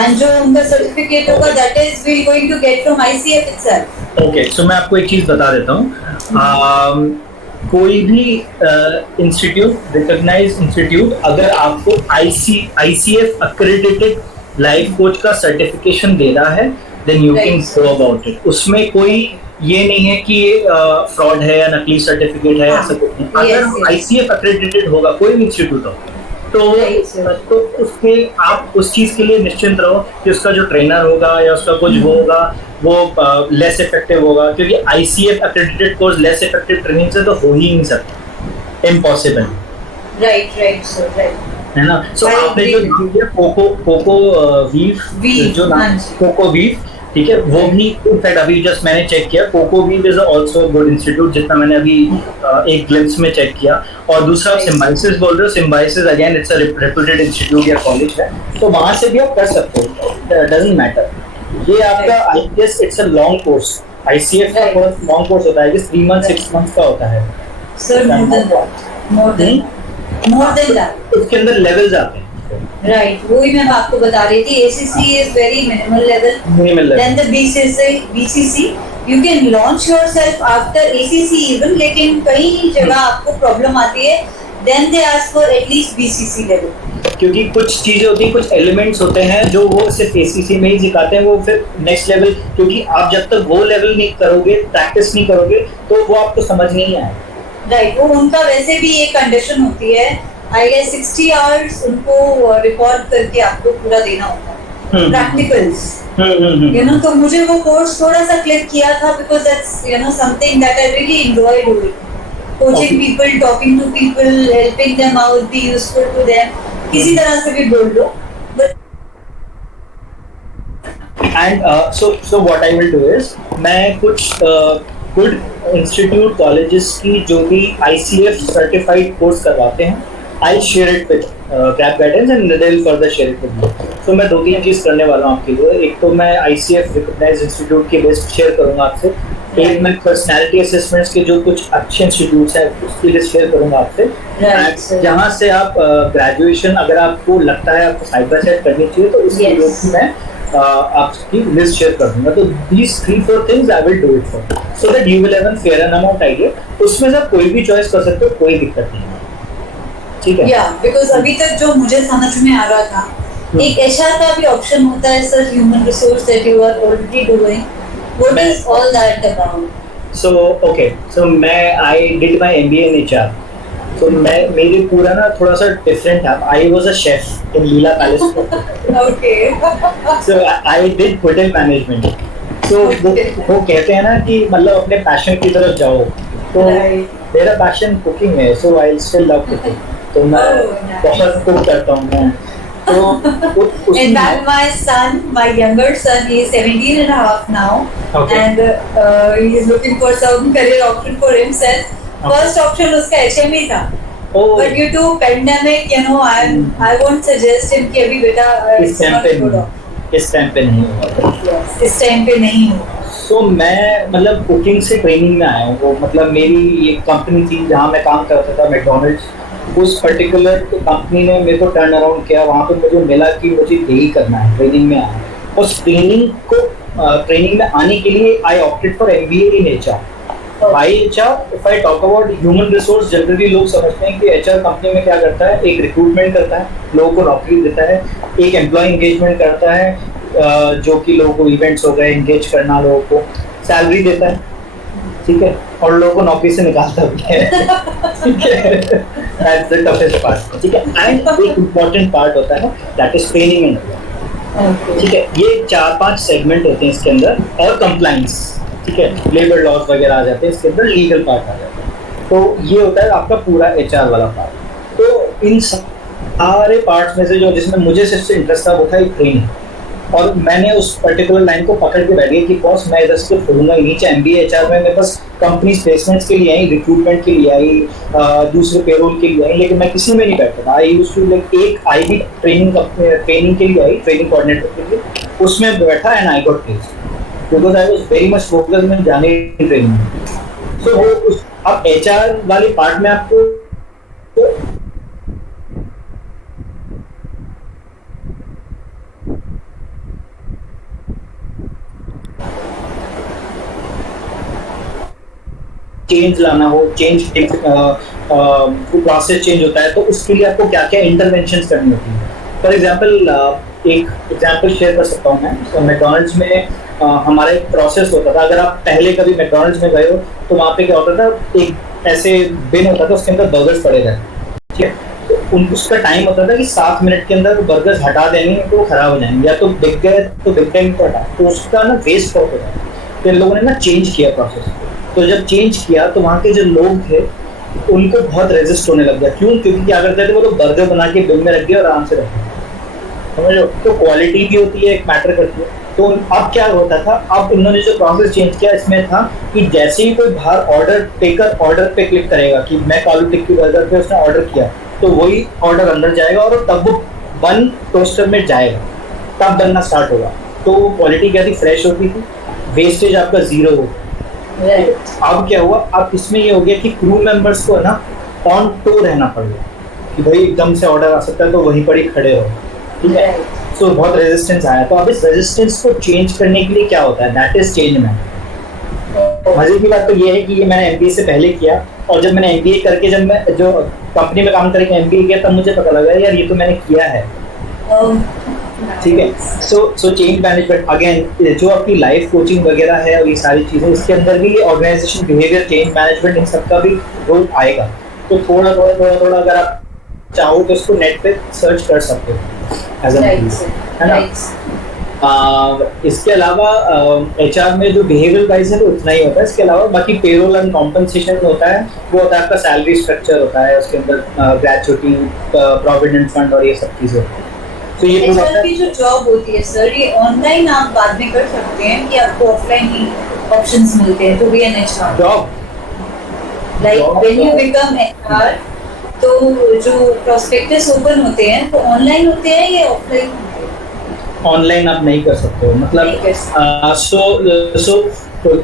and जो उनका सर्टिफिकेट होगा that is we going to get from ICF itself. Okay, so मैं आपको एक चीज बता देता हूँ, कोई भी इंस्टीट्यूट, रिकॉग्नाइज्ड इंस्टीट्यूट, अगर आपको ICF accredited लाइफ कोच का सर्टिफिकेशन दे रहा है, then you can go about it. उसमें कोई ये नहीं है कि फ्रॉड है या नकली सर्टिफिकेट है, ऐसा कुछ नहीं। अगर ICF accredited होगा कोई भी इंस्टीट्यूट हो तो उसके आप उस चीज के लिए निश्चिंत रहो कि उसका जो ट्रेनर होगा या उसका कुछ होगा वो लेस इफेक्टिव होगा, क्योंकि ICF accredited course less effective training से तो हो ही नहीं सकता, इम्पॉसिबल। राइट सर, राइट, है ना। सो आपने जो कोको वीव जो नाम कोको वीव, ठीक है, वो भी इनफैक्ट अभी जस्ट मैंने चेक किया, Coco Weave is also good institute, जितना मैंने अभी एक ग्लिम्स में चेक किया। और दूसरा आप सिम्बाइसिस बोल रहे हो, Symbiosis again it's a reputed institute या कॉलेज है, तो वहां से भी आप कर सकते हो, डजंट मैटर। ये आपका I guess it's a long course, ICF का बहुत लॉन्ग कोर्स होता है, कि 3 मंथ 6 मंथ का होता है सर, मोर देन दैट। उसके अंदर लेवल्स आते हैं, राइट, वही मैं आपको बता रही थी। ACC is very minimal level, then the BCC you can launch yourself after ACC even, लेकिन कई जगह आपको प्रॉब्लम आती है, then they ask for at least BCC level. क्योंकि कुछ चीजें होती हैं, कुछ एलिमेंट्स होते हैं जो वो सिर्फ एसीसी में ही सिखाते हैं, वो फिर नेक्स्ट लेवल, क्योंकि आप जब तक वो लेवल नहीं करोगे, प्रैक्टिस नहीं करोगे, तो वो आपको समझ नहीं आएगा। राइट, वो उनका वैसे भी एक कंडीशन होती है, आई गेस 60 आवर्स उनको रिकॉर्ड करके आपको पूरा देना होता है प्रैक्टिकल्स, यू नो। तो मुझे वो कोर्स थोड़ा सा क्लिक किया था because that's you know something that I really enjoy doing, coaching people, talking to people, helping them out, be useful to them, किसी तरह से भी बोल लो। And so what I will do is, मैं कुछ गुड इंस्टीट्यूट कॉलेजेस की जो भी ICF सर्टिफाइड कोर्स करवाते हैं, I share it with grab guidance and they will further share it with you. तो मैं 2-3 चीज़ करने वाला हूँ आपके लिए। एक तो मैं ICF रिकॉग्नाइज्ड इंस्टीट्यूट की लिस्ट शेयर करूँगा आपसे, एक मैं पर्सनैलिटी असेसमेंट्स के जो कुछ अच्छे इंस्टीट्यूट्स हैं उसकी लिस्ट शेयर करूँगा आपसे, जहाँ से आप ग्रेजुएशन अगर आपको लगता है आपको साइड बाय साइड करनी चाहिए तो इसके लिए मैं आपकी लिस्ट शेयर कर दूंगा। तो these 3-4 things I will do it for, so that you will have a fair amount idea। उसमें से आप कोई भी चॉइस कर सकते हो, कोई दिक्कत नहीं है, ठीक है? Yeah, because अभी तक जो मुझे समझ में आ रहा था, एक HR का भी ऑप्शन होता है sir, human resource that you are already doing, what is all that about? So okay, so I did my MBA in HR। तो मेरे पूरा ना थोड़ा सा डिफरेंट था। I was a chef in Leela palace. Okay, so I did hotel management. तो वो कहते हैं ना कि मतलब अपने पैशन की तरफ जाओ, तो मेरा पैशन कुकिंग है, सो आई स्टिल लव कुकिंग। तो मैं बहुत कुक करता हूँ मैं। तो in fact my younger son, he is 17 and a half now, okay, and he is looking for some career option for himself। First option उसका HME था, but due to pandemic, you know, I won't suggest him कि अभी बेटा इस टाइम पे नहीं होगा। इस टाइम पे नहीं होगा। So मैं मतलब कुकिंग से ट्रेनिंग में आया हूँ। वो मतलब मेरी एक कंपनी थी जहाँ मैं काम करता था, मैकडॉनल्ड्स। उस पर्टिकुलर कंपनी ने मेरे को टर्न अराउंड किया, वहाँ पे मुझे मिला कि मुझे यही करना है, ट्रेनिंग में आया। उस ट्रेनिंग में आने के लिए I opted for MBA in HR। By HR, if I talk about human resource, generally लोग समझते हैं कि HR कंपनी में क्या करता है, एक रिक्रूटमेंट करता है, लोगों को नौकरी देता है, एक एम्प्लॉय एंगेजमेंट करता है, जो कि लोगों को इवेंट्स हो गए एंगेज करना, लोगों को सैलरी देता है, ठीक है, और लोगों को नौकरी से निकालता भी है। ठीक है, दैट्स द टफेस्ट पार्ट, ठीक है। एंड एक इम्पॉर्टेंट पार्ट होता है दैट इज ट्रेनिंग एंड, ठीक है। ये 4-5 सेगमेंट होते हैं इसके अंदर, और कंप्लाइंस, ठीक है, लेबर लॉज वगैरह आ जाते हैं इसके अंदर, लीगल पार्ट आ जाता है। तो ये होता है आपका पूरा HR वाला पार्ट। तो इन सारे पार्ट्स में से जो जिसमें मुझे सबसे इंटरेस्ट था वो था ट्रेनिंग, और मैंने उस पर्टिकुलर लाइन को पकड़ के बैठ गया कि बॉस मैं इधर से खोलूंगा ही नहीं। चाहे MBA HR में मेरे पास कंपनी प्लेसमेंट्स के लिए आई, रिक्रूटमेंट के लिए आई, दूसरे पेरोल के लिए आई, लेकिन मैं किसी में नहीं बैठता था। आई यूज्ड टू लाइक एक IB ट्रेनिंग के लिए आई, ट्रेनिंग कोऑर्डिनेटर के लिए, उसमें बैठा and I got placed because I was very much focused में जाने की ट्रेनिंग में। सो वो अब HR वाले पार्ट में आपको चेंज लाना हो, चेंज प्रोसेस चेंज होता है, तो उसके लिए आपको क्या क्या इंटरवेंशन करनी होती है। फॉर एग्जाम्पल एक एग्जाम्पल शेयर कर सकता हूँ मैं। तो मैकडॉनल्ड्स में हमारा एक प्रोसेस होता था। अगर आप पहले कभी मैकडॉनल्ड्स में गए हो तो वहाँ पे क्या होता था, एक ऐसे बिन होता था, उसके अंदर बर्गर्स पड़े रहते, ठीक है। तो उसका टाइम होता था कि 7 मिनट के अंदर बर्गर्स हटा देंगे तो खराब हो जाएंगे, या तो बिक गए तो बिक टाइम को हटा, तो उसका ना वेस्ट बहुत होता है। तो इन लोगों ने ना चेंज किया प्रोसेस। तो जब चेंज किया तो वहाँ के जो लोग थे उनको बहुत रेजिस्ट होने लग गया। क्यों? क्योंकि क्या करते थे वो लोग बर्गर बना के बिल में रख दिया और आराम से रख दिया, समझो। तो क्वालिटी भी होती है, एक मैटर करती है। तो अब क्या होता था, अब इन्होंने जो प्रोसेस चेंज किया इसमें था कि जैसे ही कोई बाहर ऑर्डर टेकर ऑर्डर पे क्लिक करेगा कि मैं कालू टिक्की बर्गर पे उसने ऑर्डर किया, तो वही ऑर्डर अंदर जाएगा और तब वो बन टोस्टर में जाएगा, तब बनना स्टार्ट होगा। तो क्वालिटी क्या थी, फ्रेश होती थी, वेस्टेज आपका 0 हो। अब क्या हुआ, अब इसमें ये हो गया कि क्रू मेंबर्स को ना ऑन टू रहना पड़ेगा कि भाई एकदम से ऑर्डर आ सकता है तो वहीं पर ही खड़े हो, ठीक है। सो बहुत रेजिस्टेंस आया। तो अब इस रेजिस्टेंस को चेंज करने के लिए क्या होता है, दैट इज चेंज मैनेजमेंट। मजे की बात तो ये है कि ये मैंने एमबीए से पहले किया, और जब मैंने एमबीए करके जब मैं जो कंपनी में काम करके एमबीए किया तब मुझे पता लगा यार ये तो मैंने किया है। ठीक है। सो चेंज मैनेजमेंट अगेन जो आपकी लाइफ कोचिंग वगैरह है और ये सारी चीजें, इसके अंदर भी ऑर्गेनाइजेशन बिहेवियर चेंज मैनेजमेंट इन सबका भी रोल आएगा। तो थोड़ा अगर आप चाहो तो इसको नेट पे सर्च कर सकते हो है ना। इसके अलावा एचआर में जो बिहेवियर वाइज है वो इतना ही होता है। इसके अलावा बाकी पेरोल एंड कॉम्पनसेशन होता है, वो होता है आपका सैलरी स्ट्रक्चर होता है, उसके अंदर ग्रेचुइटी, प्रोविडेंट फंड और ये सब चीजें होती है। तो ये एचआर की जो जॉब होती है सर, ये ऑनलाइन आप बाद में कर सकते हैं कि आपको ऑफलाइन ही ऑप्शंस मिलते हैं to be an HR job? Like when you become HR, तो जो प्रोस्पेक्टस ओपन होते हैं तो ऑनलाइन होते हैं या ऑफलाइन? ऑनलाइन आप नहीं कर सकते हो, मतलब सो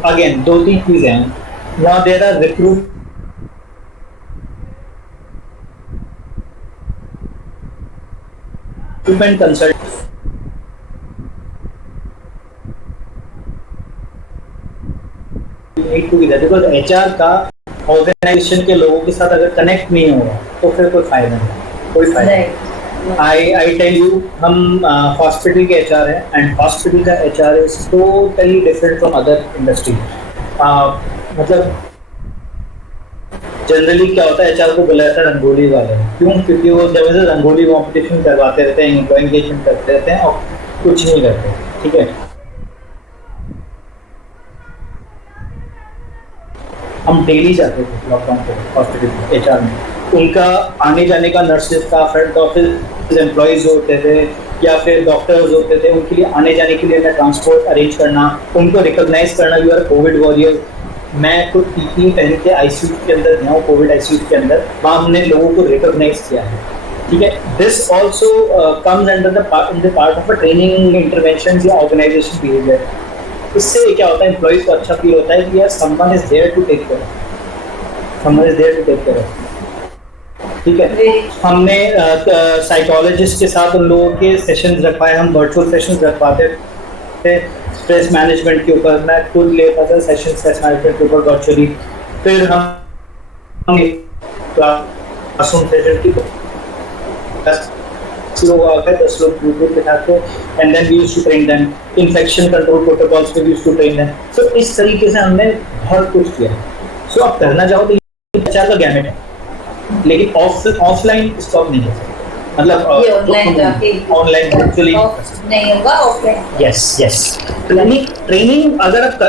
अगेन दो तीन चीजें हैं वहाँ। There are recruitment consult need to be there, because HR का ऑर्गेनाइजेशन के लोगों के साथ अगर कनेक्ट नहीं होगा तो फिर कोई फायदा नहीं, कोई फायदा नहीं। आई टेल यू, हम हॉस्पिटल के एचआर हैं एंड हॉस्पिटल का HR is totally different from other industry. मतलब जनरली क्या होता है, एचआर को बुलाया था रंगोली वाले, क्यों? क्योंकि वो जब से रंगोली कॉम्पिटिशन करवाते रहते हैं, एम्प्लॉय एंगेजमेंट करते रहते हैं और कुछ नहीं करते। ठीक है, हम डेली जाते थे लॉकडाउन पे हॉस्पिटल एचआर में। उनका आने जाने का नर्सेज का, फ्रंट ऑफिस एम्प्लॉयज होते थे या फिर डॉक्टर्स होते थे, उनके लिए आने जाने के लिए ट्रांसपोर्ट अरेंज करना, उनको रिकॉग्नाइज करना यू आर कोविड वॉरियर। मैं खुद पीपीई पहन के आईसीयू के अंदर गया हूँ, कोविड आईसीयू के अंदर, वहाँ हमने लोगों को रिकॉग्नाइज किया है। ठीक है, this also comes under the part of a training intervention या ऑर्गेनाइजेशन बिहेवियर। इससे क्या होता है, एम्प्लॉइज को अच्छा फील होता है कि यार someone is there to take care, someone is there to take care. ठीक है, हमने साइकोलॉजिस्ट के साथ उन लोगों के सेशंस रखवाए, हम वर्चुअल सेशंस रखवाते थे स्ट्रेस मैनेजमेंट के ऊपर। मैं खुद लेता था सेशन स्ट्रेस मैनेजमेंट के ऊपर वर्चुअली। फिर हम क्लासरूम सेशन की 10 लोग आ गए, 10 लोग ग्रुप के साथ थे, and then we used to train them infection control protocols पे, we used to train them. So इस तरीके से हमने बहुत कुछ किया। सो आप करना चाहो तो ये प्रचार का गैमेट है, लेकिन ऑफलाइन स्टॉप नहीं है, मतलब ऑनलाइन एक्चुअली नहीं होगा, ऑफलाइन। यस ट्रेनिंग अगर आप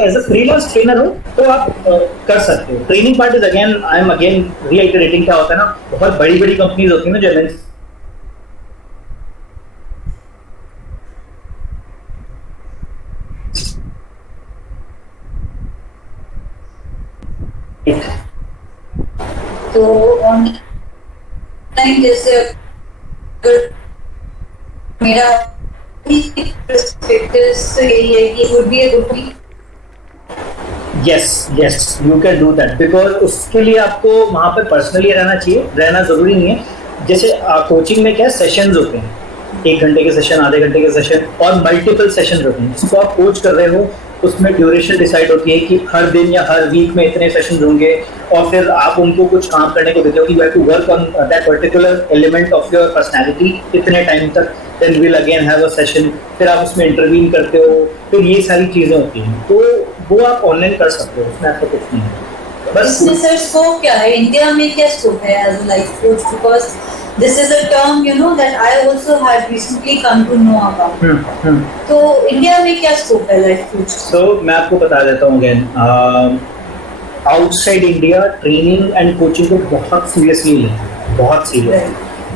एज अ फ्रीलांस ट्रेनर हो तो आप कर सकते हो। Training part is again, I am again reiterating, क्या होता है ना, बहुत बड़ी बड़ी कंपनीज होती है ना जो तो ऑनलाइन जैसे मेरा पर्सपेक्टिव यही है कि would be a good thing. Yes you can do that, because उसके लिए आपको वहाँ पे पर्सनली रहना चाहिए, रहना जरूरी नहीं है। जैसे कोचिंग में क्या सेशंस होते हैं, 1 घंटे के सेशन, आधे घंटे के सेशन और मल्टीपल सेशन होते हैं। जिसको आप कोच कर रहे हो उसमें ड्यूरेशन डिसाइड होती है कि हर दिन या हर वीक में इतने सेशन होंगे, और फिर आप उनको कुछ काम करने को देते हो कि you have to work on that particular element of your personality इतने टाइम तक, then will again have a session, फिर आप उसमें इंटरवीन करते हो, फिर ये सारी चीज़ें होती हैं। तो वो आप ऑनलाइन कर सकते हो, उसमें आपका कुछ नहीं है। बस इसमें सर स्कोप क्या है, इंडिया में क्या स्कोप है as a life coach? Because this is a term that I also had recently come to know about. तो इंडिया में क्या स्कोप है लाइफ कोच? So मैं आपको बता देता हूँ again, outside India training and coaching को बहुत सीरियसली लेते हैं, बहुत सीरियस।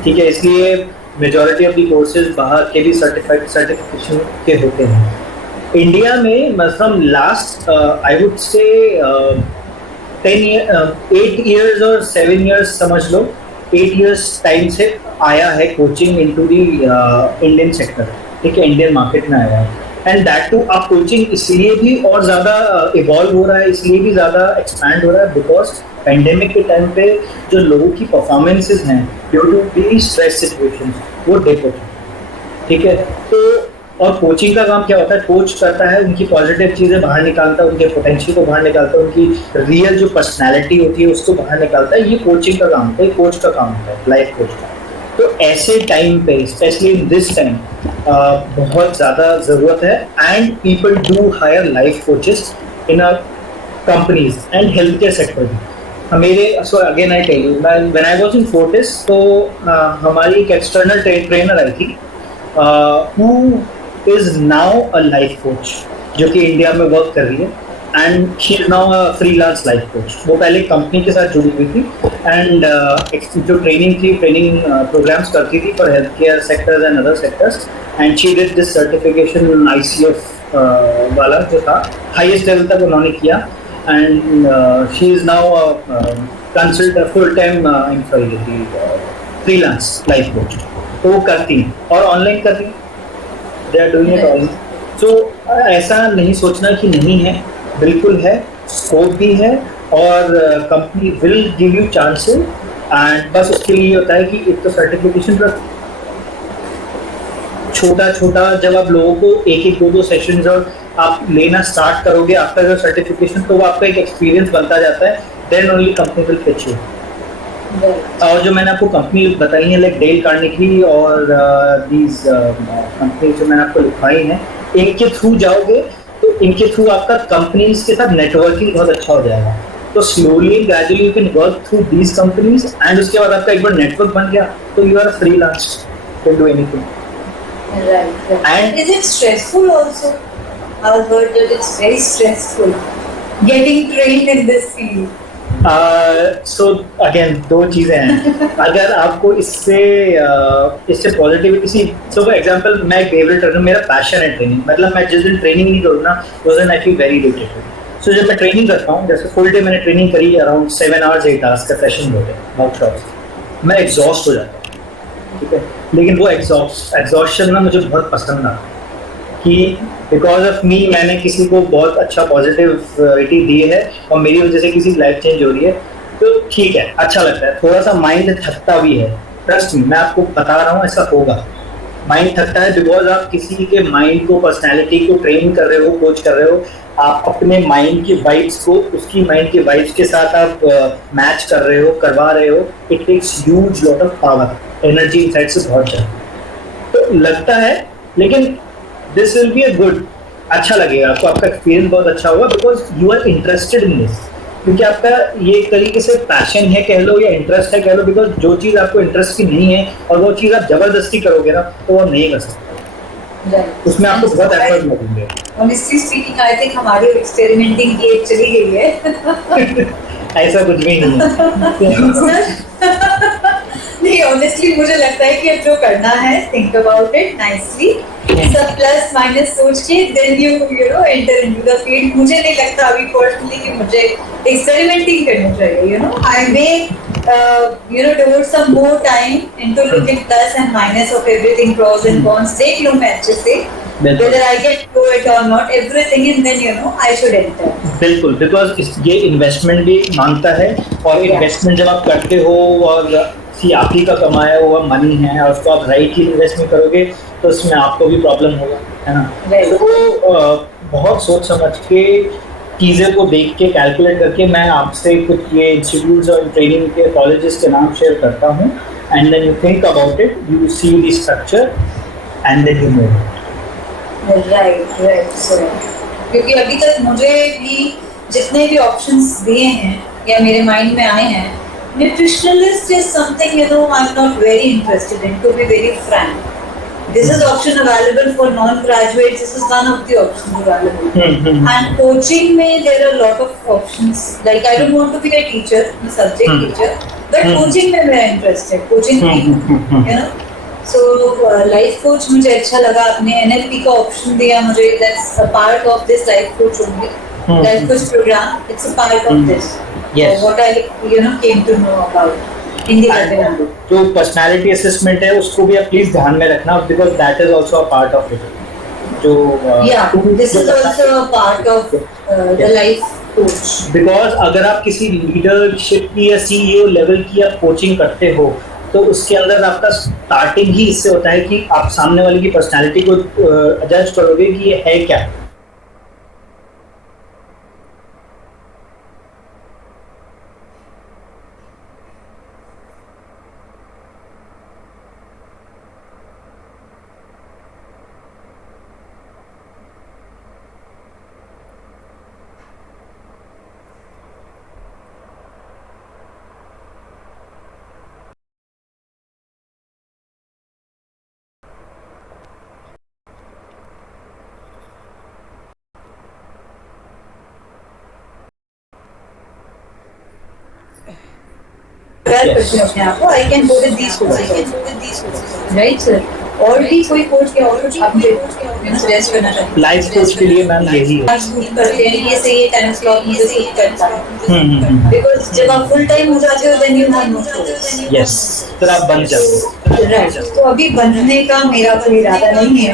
ठीक है, इसलिए मेजॉरिटी ऑफ द कोर्सेज बाहर के भी सर्टिफिकेशन के होते हैं। इंडिया में मतलब last I would say 8 years और 7 years समझ लो, 8 years टाइम से आया है coaching into the Indian sector. ठीक है, इंडियन मार्केट में आया है, एंड दैट टू अब कोचिंग इसलिए भी और ज़्यादा इवॉल्व हो रहा है, इसलिए भी ज़्यादा एक्सपैंड हो रहा है बिकॉज पेंडेमिक के टाइम पे जो लोगों की परफॉर्मेंसेज हैं due to the stress situations वो डिप होती है। ठीक है, तो और कोचिंग का काम क्या होता है, कोच करता है उनकी पॉजिटिव चीजें बाहर निकालता है, उनके पोटेंशियल को बाहर निकालता है, उनकी रियल जो पर्सनैलिटी होती है उसको बाहर निकालता है। ये कोचिंग का काम होता है, कोच का काम होता है, लाइफ कोच का। तो ऐसे टाइम पे स्पेशली इन दिस टाइम बहुत ज़्यादा ज़रूरत है। And people do hire life coaches in a companies and health care sector भी। मेरे so again I tell you, when I was in Fortis, तो हमारी एक एक्सटर्नल ट्रेनर आई थी who is now a life coach, जो कि इंडिया में वर्क कर रही है, and she is now a freelance life coach. वो पहले कंपनी के साथ जुड़ी हुई थी एंड जो ट्रेनिंग प्रोग्राम्स करती थी for health care sectors and other sectors, and she did this certification ICF वाला जो था, हाईएस्ट लेवल तक उन्होंने किया। And she is now consult full time employee freelance life coach. तो वो करती हैं और ऑनलाइन करती हैं, they are doing it online. So ऐसा नहीं सोचना कि नहीं है, बिल्कुल है, स्कोप भी है, और company will give you chances. And बस उसके लिए होता है कि एक तो सर्टिफिकेशन पर छोटा छोटा, जब आप लोगों को एक एक दो दो सेशंस और आप लेना स्टार्ट करोगे आफ्टर योर सर्टिफिकेशन, तो वो आपका एक एक्सपीरियंस बनता जाता है। Then only company will fetch you. और जो मैंने आपको कंपनी बताई है लाइक डेल कार्नेगी और दीज कंपनी जो मैंने आपको लिखवाई हैं, इनके थ्रू जाओगे तो इनके थ्रू आपका कंपनीज के साथ नेटवर्किंग बहुत अच्छा हो जाएगा। तो slowly gradually you can work through these companies, and उसके बाद आपका एक बार नेटवर्क बन गया तो you are a freelance, can do anything. Right. And- is it stressful also? I've heard that it's very stressful getting trained in this field. So again दो चीज़ें हैं। अगर आपको इससे पॉजिटिविटी सी, सो फॉर एग्जांपल मैं एक बेहवियर ट्रेनर, मेरा पैशन है ट्रेनिंग। मतलब मैं जिस दिन ट्रेनिंग नहीं करूँ ना, उस दिन आई फील वेरी इरिटेटेड। सो जब मैं ट्रेनिंग करता हूँ, जैसे फुल डे मैंने ट्रेनिंग करी, अराउंड 7 hours 8 hours का सेशन होते हैं वर्कशॉप्स, मैं एग्जॉस्ट हो जाता हूँ, ठीक है। लेकिन वो एग्जॉस्शन ना मुझे बहुत पसंद आता है कि बिकॉज ऑफ मी मैंने किसी को बहुत अच्छा पॉजिटिविटी दी है और मेरी वजह से किसी की लाइफ चेंज हो रही है, तो ठीक है, अच्छा लगता है। थोड़ा सा माइंड थकता भी है, ट्रस्ट मी, मैं आपको बता रहा हूँ ऐसा होगा। माइंड थकता है बिकॉज आप किसी के माइंड को, पर्सनैलिटी को ट्रेन कर रहे हो, कोच कर रहे हो। आप अपने माइंड की वाइब्स को उसकी माइंड की वाइब्स के साथ आप मैच कर रहे हो, करवा रहे हो। It takes huge lot of power, energy inside से बहुत ज़्यादा तो लगता है। लेकिन this will be a good, अच्छा लगेगा आपको, आपका एक्सपीरियंस बहुत अच्छा होगा because you are interested in this, क्योंकि आपका ये एक तरीके से पैशन है कह लो या इंटरेस्ट है कह लो। बिकॉज जो चीज़ आपको इंटरेस्ट की नहीं है और वो चीज़ आप जबरदस्ती करोगे ना, तो वो नहीं कर सकते, उसमें आपको बहुत एफर्ट लगेंगे। Honestly speaking, I think हमारी एक्सपेरिमेंटिंग की एज चली गई है। ऐसा कुछ भी नहीं है। नहीं, ऑनेस्टली मुझे लगता है कि अब जो करना है, थिंक अबाउट इट नाइसली, सब प्लस माइनस सोच के then you know enter into the field. मुझे नहीं लगता अभी पर्सनली कि मुझे एक्सपेरिमेंटिंग करनी चाहिए। आई मे devote some more time into looking plus and minus of everything, pros and cons, देख लूँ मैं अच्छे से whether I get to it or not, everything, and then I should enter. बिल्कुल, बिकॉज ये इन्वेस्टमेंट भी मांगता है, और इन्वेस्टमेंट जब आप करते हो और आप ही का कमाया हुआ मनी है और उसको आप राइट ही इन्वेस्टमेंट करोगे तो उसमें आपको भी प्रॉब्लम होगा, है ना। तो बहुत सोच समझ के चीज़ें को देख के कैलकुलेट करके मैं आपसे कुछ ये इंस्टीट्यूट्स और ट्रेनिंग के कॉलेजेस के नाम शेयर करता हूँ, and then you think about it, you see the structure and then you move. Right sir, क्योंकि अभी तक मुझे भी जितने भी ऑप्शंस दिए हैं या मेरे माइंड में आए हैं, nutritionist is something I'm not very interested in, to be very frank. This is option available for non-graduates. This is one of the options available. And coaching में there are a lot of options. Like I don't want to be a teacher, a subject teacher, but coaching में मेरा interest है, coaching में, So life coach मुझे अच्छा लगा, आपने NLP का option दिया मुझे, that's a part of this life coach only. Life coach program, it's a part of this. Yes. What I came to know about in the webinar. जो पर्सनालिटी असेसमेंट है उसको भी आप प्लीज ध्यान में रखना, because that is also a part of it. जो this is also a part of the life coach. Because अगर आप किसी लीडरशिप की या CEO लेवल की आप कोचिंग करते हो तो उसके अंदर आपका स्टार्टिंग ही इससे होता है कि आप सामने वाले की पर्सनैलिटी को जज करोगे कि ये है क्या. प्रिपेयर करती हूँ अपने आप को. I can go with these courses, right sir. और भी कोई कोर्स या और कुछ आप मुझे सजेस्ट करना चाहते हैं? लाइफ कोच के लिए मैम यही है. करते हैं ये से ये टाइम स्लॉट मुझे सूट करता है, बिकॉज जब आप फुल टाइम हो जाते हो then you have no choice. Yes, फिर आप बन जाओगे. राइट. तो अभी बनने का मेरा कोई इरादा नहीं है.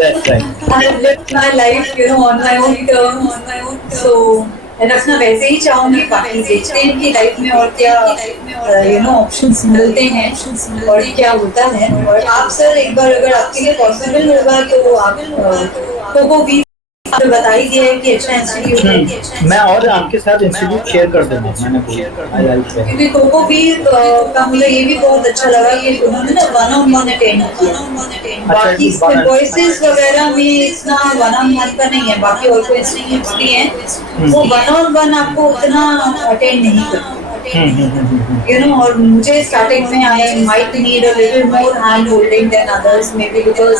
That's right. I have lived my life, you know, on my own terms. So रखना वैसे ही चाहूंगी. बाकी देखते हैं कि लाइफ में और क्या ऑप्शंस मिलते हैं और क्या होता है. और आप सर एक बार अगर आपके लिए पॉसिबल होगा तो आप कोको भी आपने बता ही दिया है कि अच्छा इंस्टीट्यूट है. मैं और आपके साथ इंस्टीट्यूट शेयर कर दूंगा. मैंने बोला क्योंकि कोको भी का मुझे ये भी बहुत अच्छा लगा कि उन्होंने ना वन ऑन वन अटेंड किया. बाकी वॉइसेस वगैरह में इतना वन ऑन वन का नहीं है. बाकी और कोई इंस्टीट्यूट्स भी हैं वो वन ऑन वन आपको उतना अटेंड नहीं करते. और मुझे स्टार्टिंग में I might need a little more hand holding than others, maybe because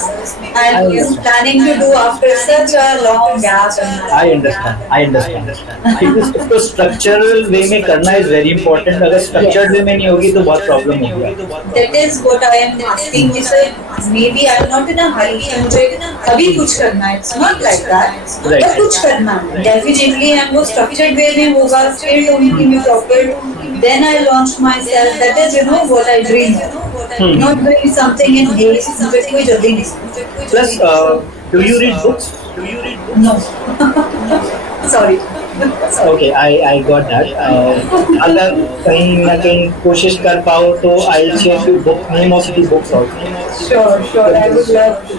I am planning to do after such a long gap. I understand. इसको स्ट्रक्चरल वे में करना इज वेरी इंपॉर्टेंट. अगर स्ट्रक्चर्ड वे में नहीं होगी तो बहुत प्रॉब्लम होगी. That is what I am asking कि sir maybe I am not in a hurry कि मुझे अभी कुछ करना है. It's not like that. But कुछ करना है डेफिनेटली एंड वो स्ट्रक्चर्ड वे में होगा. फिर उनकी में proper then I launched myself. That is, what I dream of. Not doing something in haste. मुझे कोई जल्दी नहीं. Plus, do you read books? No. Sorry. Okay, I got that. अगर कहीं ना कहीं कोशिश कर पाओ तो I'll share the book name of the books also. Sure. I would love to.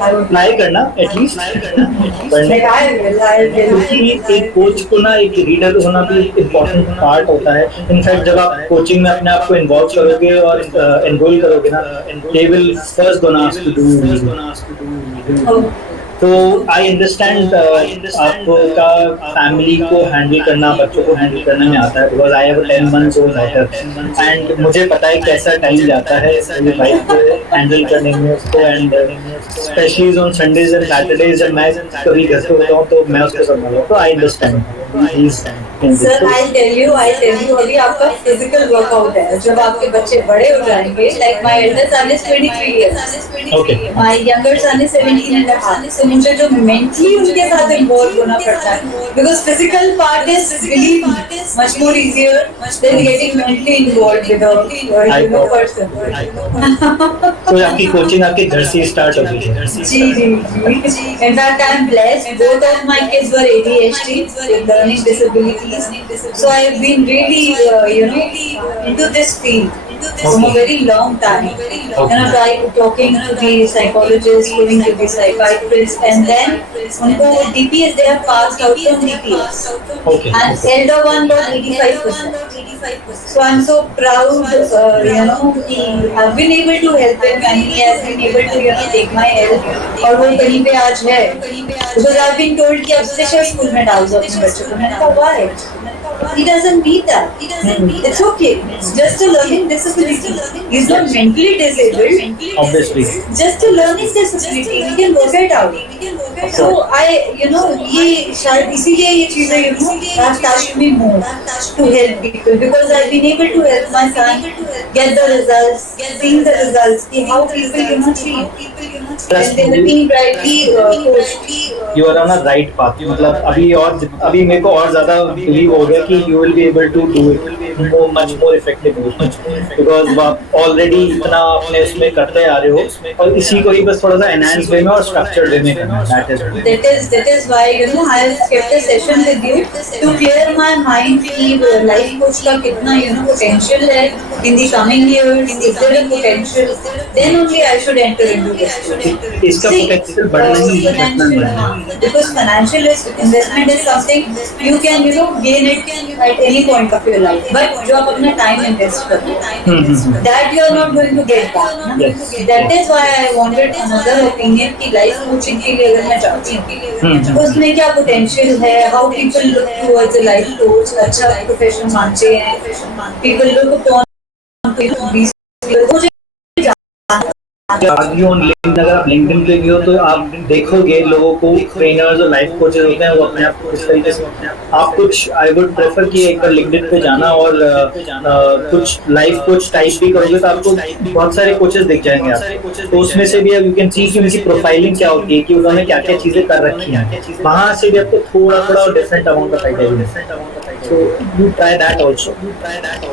Try करना एटलीस्ट पढ़ने का. क्योंकि एक कोच को ना एक रीडर होना भी इम्पोर्टेंट पार्ट होता है. इनफैक्ट जब आप कोचिंग में अपने आप को इन्वॉल्व करोगे और एनरोल करोगे ना, they will first gonna ask to do. तो आई अंडरस्टैंड आपका फैमिली को हैंडल करना, बच्चों को हैंडल करने में आता है. Because I have 10 months old daughter and मुझे पता है कैसा टाइम जाता है मेरी वाइफ को हैंडल करने में उसको. And specially on Sundays and Saturdays जब मैं कभी घर पे होता हूँ तो मैं उसको संभालता हूँ. तो I understand. Sir I tell you अभी आपका फिजिकल वर्कआउट है. जब आपके बच्चे बड़े हो जाएंगे, like my elder son is 23 years, okay, my younger son is 17 and a half. So मुझे जो मेंटली उनके साथ इन्वॉल्व होना पड़ता है, because physical part is believe much more easier than getting mentally involved with a person. तो आपकी कोचिंग आपके घर से स्टार्ट हो गई है? जी. In fact I am blessed. Both of my kids were ADHD with learning disabilities. So I have been really into this field from a very long time. Talking to the psychologists, going to the psychiatrist, and then unko DPS, they have passed out from DPS. Okay. And elder one got 85%. So I'm so proud, कि I've been able to help him and he has been able to take my help. और वो कहीं पे आज है. Because I've been told कि अब स्पेशल स्कूल में डाल दो अपने बच्चों को. मैंने कहा why? He doesn't need that. It's okay. It's just a learning disability. He's not mentally disabled. Obviously. Just a learning disability. We can work it out. So ये शायद इसीलिए ये चीजें have touched me more to help people, because I've been able to help my son get the results, seeing the results, see how people treat. And they have been rightly coached. You are on a right path, मतलब अभी मेरे को और ज्यादा बिलीव हो गया कि you will be able to do it much more effectively, because आप ऑलरेडी इतना अपने इसमें करते आ रहे हो और इसी को ही बस थोड़ा सा एनहांस वे में और स्ट्रक्चर्ड वे में करना है। That is why I have kept a session with you to clear my mind कि life coach का कितना potential है in the coming years. Is there a potential? Then only I should enter into this. इसका potential बढ़ना ही है, because financial investment is something you can gain it at any point of your life. But जो आप अपना time invest करते हो, that you are not going to get back. Yes. That is why I wanted another opinion कि life coaching के लिए अगर मैं चाहती हूँ उसमें क्या potential है, how people look towards a life coach, अच्छा profession मानते हैं, people look upon these people. अगर आप लिंक्डइन पे भी हो तो आप देखोगे लोगों को ट्रेनर्स और लाइफ कोचेस होते हैं वो अपने आप को इस तरीके से आप कुछ आई वुड प्रेफर कि एक बार लिंक्डइन पे जाना और कुछ लाइफ कोच टाइप भी करोगे तो आपको बहुत सारे कोचेस दिख जाएंगे आप, तो उसमें से भी यू कैन सी कि उनकी प्रोफाइलिंग क्या होती है कि उन्होंने क्या क्या चीजें कर रखी हैं, वहाँ से भी आपको थोड़ा थोड़ा डिफरेंट अमाउंट ऑफ आइडिया मिलेगा। So you try that also.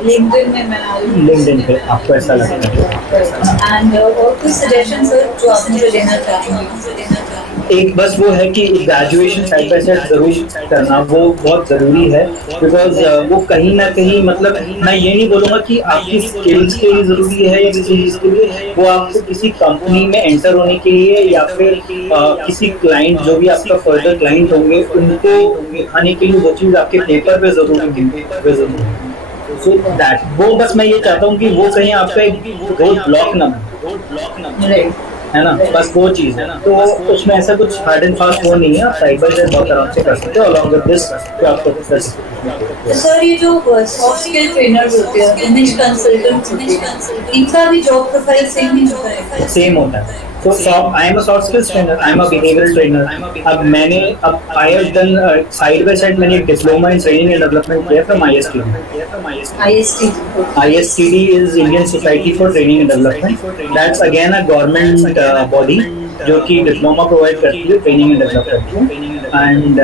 LinkedIn में मैं LinkedIn पे आपको ऐसा लगता है। and और कुछ सजेशन सर जो आप मुझे देना चाहेंगे? एक बस वो है कि ग्रेजुएशन साइड बाय साइड जरूर करना वो बहुत जरूरी है, बिकॉज वो कहीं ना कहीं मतलब मैं ये नहीं बोलूँगा कि आपकी स्किल्स के लिए जरूरी है या किसी चीज़ के लिए, वो आपको किसी कंपनी में एंटर होने के लिए या फिर किसी क्लाइंट जो भी आपका फर्दर क्लाइंट होंगे उनको दिखाने के लिए वो चीज़ आपके पेपर पे जरूरी है। सो दैट वो बस मैं ये चाहता हूँ कि वो कहीं आपका एक रोड ब्लॉक ना है ना, बस वो चीज़ है ना, तो उसमें ऐसा कुछ हार्ड एंड फास्ट वो नहीं है, आप साइड बाय साइड बहुत आराम से कर सकते हो अलॉन्ग विद दिस तो आपको कर सकते हो। सर ये जो सॉफ्ट स्किल ट्रेनर्स होते हैं, इमेज कंसल्टेंट होते हैं, इनका भी जॉब प्रोफाइल सेम ही होता है? सेम होता है। So I am a soft skills trainer, I am a behavioral trainer। अब I have done side by side मैंने एक diploma in training and development किया from ISTD। ISTD is Indian Society for Training and Development। That's again a government body जो कि डिप्लोमा प्रोवाइड करती है ट्रेनिंग एंड डेवलपमेंट एंड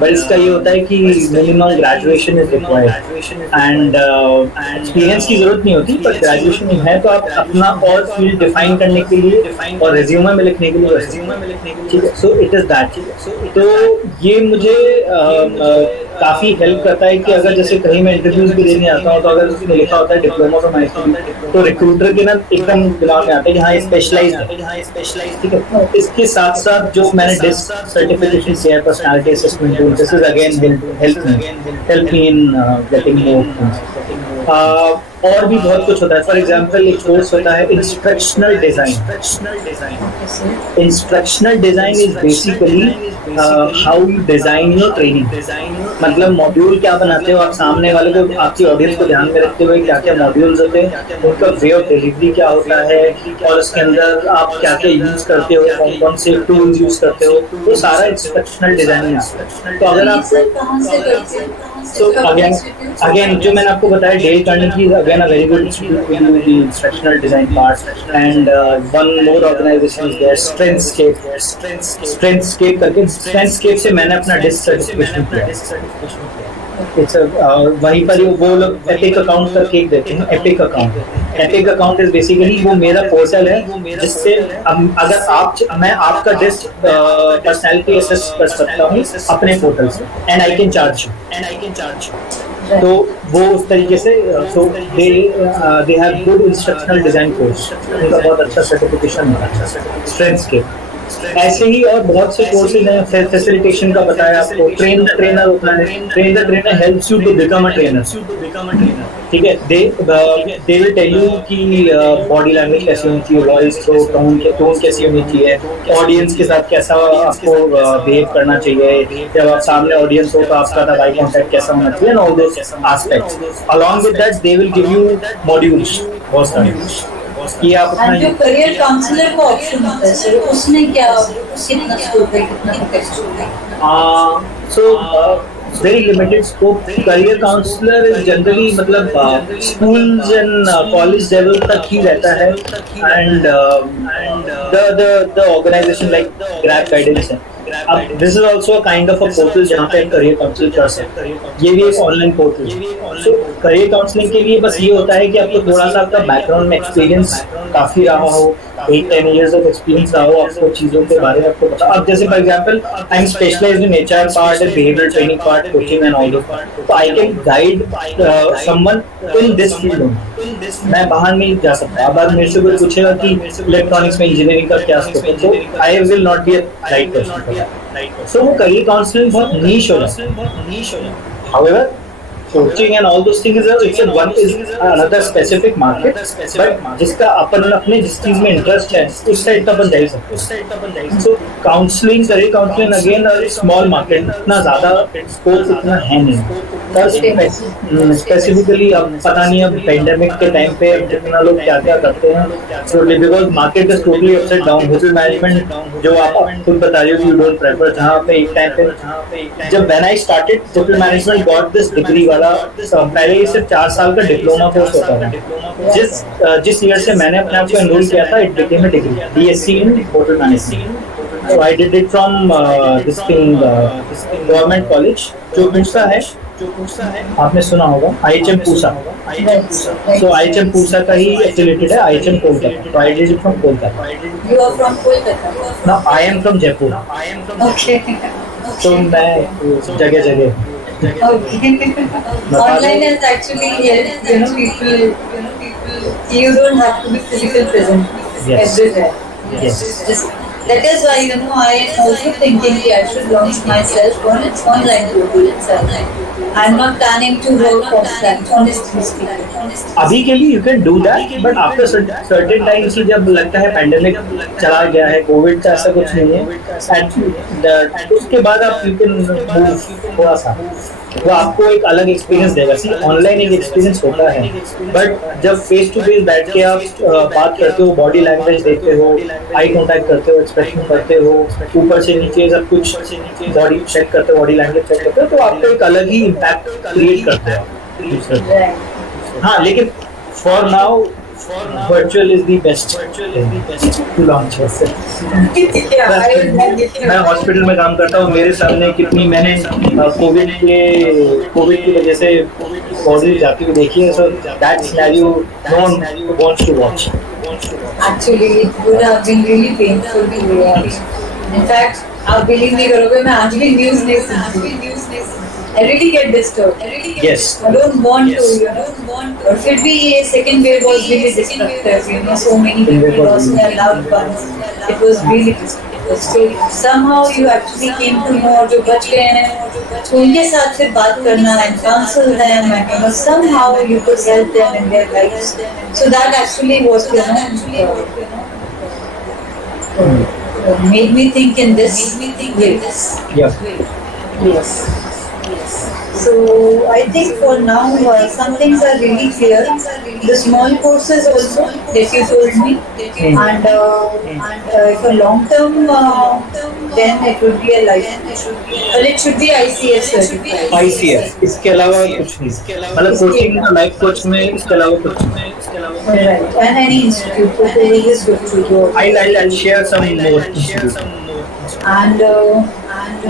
पर इसका ये होता है कि minimum graduation is required and experience की जरूरत नहीं होती, पर ग्रेजुएशन है तो आप अपना और फील्ड डिफाइन करने के लिए और रेज्यूमे में लिखने के लिए ठीक है। So it is that. तो ये मुझे काफ़ी हेल्प करता है कि अगर जैसे कहीं मैं इंटरव्यूज भी देने आता हूँ तो अगर उसमें लिखा होता है डिप्लोमा फ्रॉम ISTD तो रिक्रूटर के ना एकदम दिमाग में आता है कि हाँ ये स्पेशलाइज ठीक है। इसके साथ साथ जो मैंने डिस्क सर्टिफिकेशन किया है personality assessment tool, this is again help me in getting more. और भी बहुत कुछ होता है, फॉर एग्जाम्पल एक कोर्स होता है instructional design. Instructional design is basically how you design your training, मतलब मॉड्यूल क्या बनाते हो आप सामने वाले को, आपकी ऑडियंस को ध्यान में रखते हुए क्या क्या मॉड्यूल्स होते हैं, उनका वे ऑफ डिलीवरी क्या होता है और उसके अंदर आप क्या क्या यूज करते हो, कौन कौन से टूल्स यूज करते हो, वो सारा इंस्ट्रक्शनल डिजाइन है। तो अगर आप So again जो मैंने आपको बताया Dale Carnegie is again a very good institute to do the instructional design part and one more organization is there Strengthscape करके, Strengthscape से मैंने अपना डिस्क सर्टिफिकेशन किया। वहीं पर वो लोग एपिक अकाउंट करके एक देते हैं, एपिक अकाउंट इज बेसिकली वो मेरा पोर्टल है जिससे अगर मैं आपका डिस्क पर्सनैलिटी असेस कर सकता हूँ अपने पोर्टल से and I can charge you. तो वो उस तरीके से so they have good instructional design course, उनका बहुत अच्छा सर्टिफिकेशन है स्ट्रेंथ्सकेप। ऐसे ही और बहुत से कोर्सेज हैं, फैसिलिटेशन का बताया आपको, ट्रेनर होता है, trainer helps you to become a trainer, ठीक है। दे विल टेल यू कि बॉडी लैंग्वेज कैसी होनी चाहिए, वॉइस थ्रो टोन कैसी होनी चाहिए, ऑडियंस के साथ कैसा आपको बिहेव करना चाहिए, जब आप सामने ऑडियंस हो तो आपका आई कॉन्टैक्ट कैसा होना चाहिए, and all those aspects. Along with that they will give you modules बहुत सारे कि आप अपना जो करियर काउंसलर का ऑप्शन होता है सर उसमें क्या कितना स्कोप है, कितना पोटेंशियल है? So very limited scope. Career counsellor generally मतलब स्कूल्स एंड कॉलेज लेवल तक ही रहता है and the organization like Grab Guidance है. अब this is also a kind of a portal जहाँ पे करियर काउंसलिंग कर सकते हैं. ये भी एक ऑनलाइन पोर्टल है. So करियर काउंसलिंग के लिए बस ये होता है कि आपको थोड़ा सा आपका बैकग्राउंड में एक्सपीरियंस काफी रहा हो, 8-10 years of experience रहा हो, आपको चीजों के बारे में आपको पता. अब जैसे for example I am specialised in HR part and behavioural training part, coaching and all this. तो I can guide someone in this field. मैं बाहर नहीं जा सकता. अब अगर मेरे से कोई पूछेगा कि इलेक्ट्रॉनिक्स में इंजीनियरिंग का क्या स्कोप है, तो I will not be a right person. So वो करियर काउंसलिंग बहुत नीश हो जाता है. However, coaching and all those things is another specific market, but जिसका अपन अपने जिस चीज में इंटरेस्ट है उस साइड का अपन जा ही सकते हैं. So counselling, career counselling again small market, इतना ज्यादा स्कोप इतना है नहीं. स्पेसिफिकली अब पता नहीं अब पेंडेमिक के टाइम पे जितना लोग क्या क्या करते हैं, because market is totally upside down. Hotel management जो आप खुद बता रहे हो कि यू डोंट प्रेफर, जहाँ पे एक टाइम पे जब when I started hotel management got this degree वाला, पहले ये सिर्फ 4 साल का डिप्लोमा कोर्स होता था. जिस ईयर से मैंने अपने आप को एनरोल किया था, it became a degree, BSc in hotel management. So I did it from this thing government college जो पूसा है, आपने सुना होगा, IHM Pusa. So IHM Pusa का ही affiliated है IHM Kolkata. So I did it from Kolkata. You are from Kolkata? No, I am from Jaipur. Okay. So मैं जगह Okay. Online has actually helped, people, you don't have to be physically present everywhere. Yes. That is why, I am also thinking that I should launch myself on its online portal itself. I'm not planning to work offline, honestly speaking. अभी के लिए you can do that, but after certain time से जब लगता है पैंडेमिक चला गया है, कोविड का ऐसा कुछ नहीं है, एंड उसके बाद आप यू कैन मूव थोड़ा सा, वो आपको एक अलग एक्सपीरियंस देगा. सी ऑनलाइन एक एक्सपीरियंस होता है, बट जब फेस टू फेस बैठ के आप बात करते हो, बॉडी लैंग्वेज देखते हो, आई कांटेक्ट करते हो, एक्सप्रेशन करते हो, ऊपर से नीचे सब कुछ बॉडी चेक करते हो, बॉडी लैंग्वेज चेक करते हो, तो आपको एक अलग ही इम्पैक्ट क्रिएट करते हो. हाँ, लेकिन for now virtual is the best to launch yourself. मैं हॉस्पिटल में काम करता हूँ, मेरे सामने कितनी मैंने कोविड की वजह से बॉडी जाती हुई देखी है. So that scenario no one wants to watch. Actually, it would have been really painful to watch. In fact, आप बिलीव नहीं करोगे, मैं आज भी न्यूज़ नहीं सुनती. I really get disturbed. Yes. I don't want to, Or फिर भी ये second wave was really destructive. So many people lost their loved ones. It was really destructive. So somehow you actually came to know जो बच गए हैं, तो उनके साथ फिर बात करना and counsel them, and somehow you could help them in their lives. So that actually was, made me think in this way. Yeah. Yes. So I think for now some things are really clear. The small courses also that you told me, and for long term, then it would be a life. Well, it should be ICF certified. ICF, इसके अलावा कुछ नहीं. मतलब कोचिंग लाइफ कोच में इसके अलावा कुछ नहीं. Right. And any institute, so it is good to go. I'll share some more institutes. And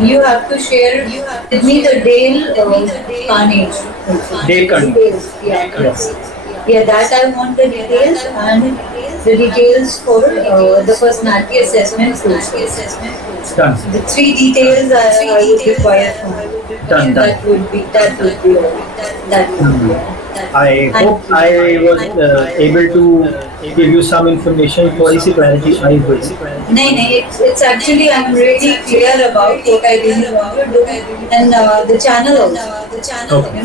you have to share with me the Dale Carnage. Dale Carnage. Yeah, that I want the details, and the details for the personality assessment course. Done. The 3 details I would require from you. Done. That would be all. That would be all. I hope I was able to give you some information. थोड़ी सी clarity आई हुई. नहीं, it's actually I'm really clear about what I really want to do, and the channel also. Okay.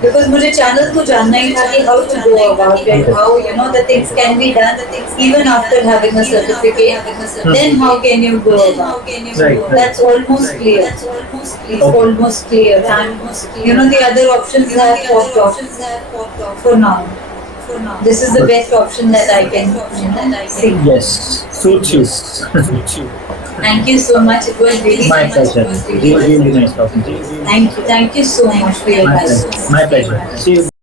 Because मुझे channel तो जानना ही था कि how to go about it, how the things can be done, even after having a certificate. Then how can you go about it? Right. That's almost clear. It's almost clear, and the other options have popped off for now. This is the best option that I can see. Yes, suits you. Thank you so much. It was really My so much. pleasure. Really nice talking to you. Thank you so much for your time. My pleasure. See you.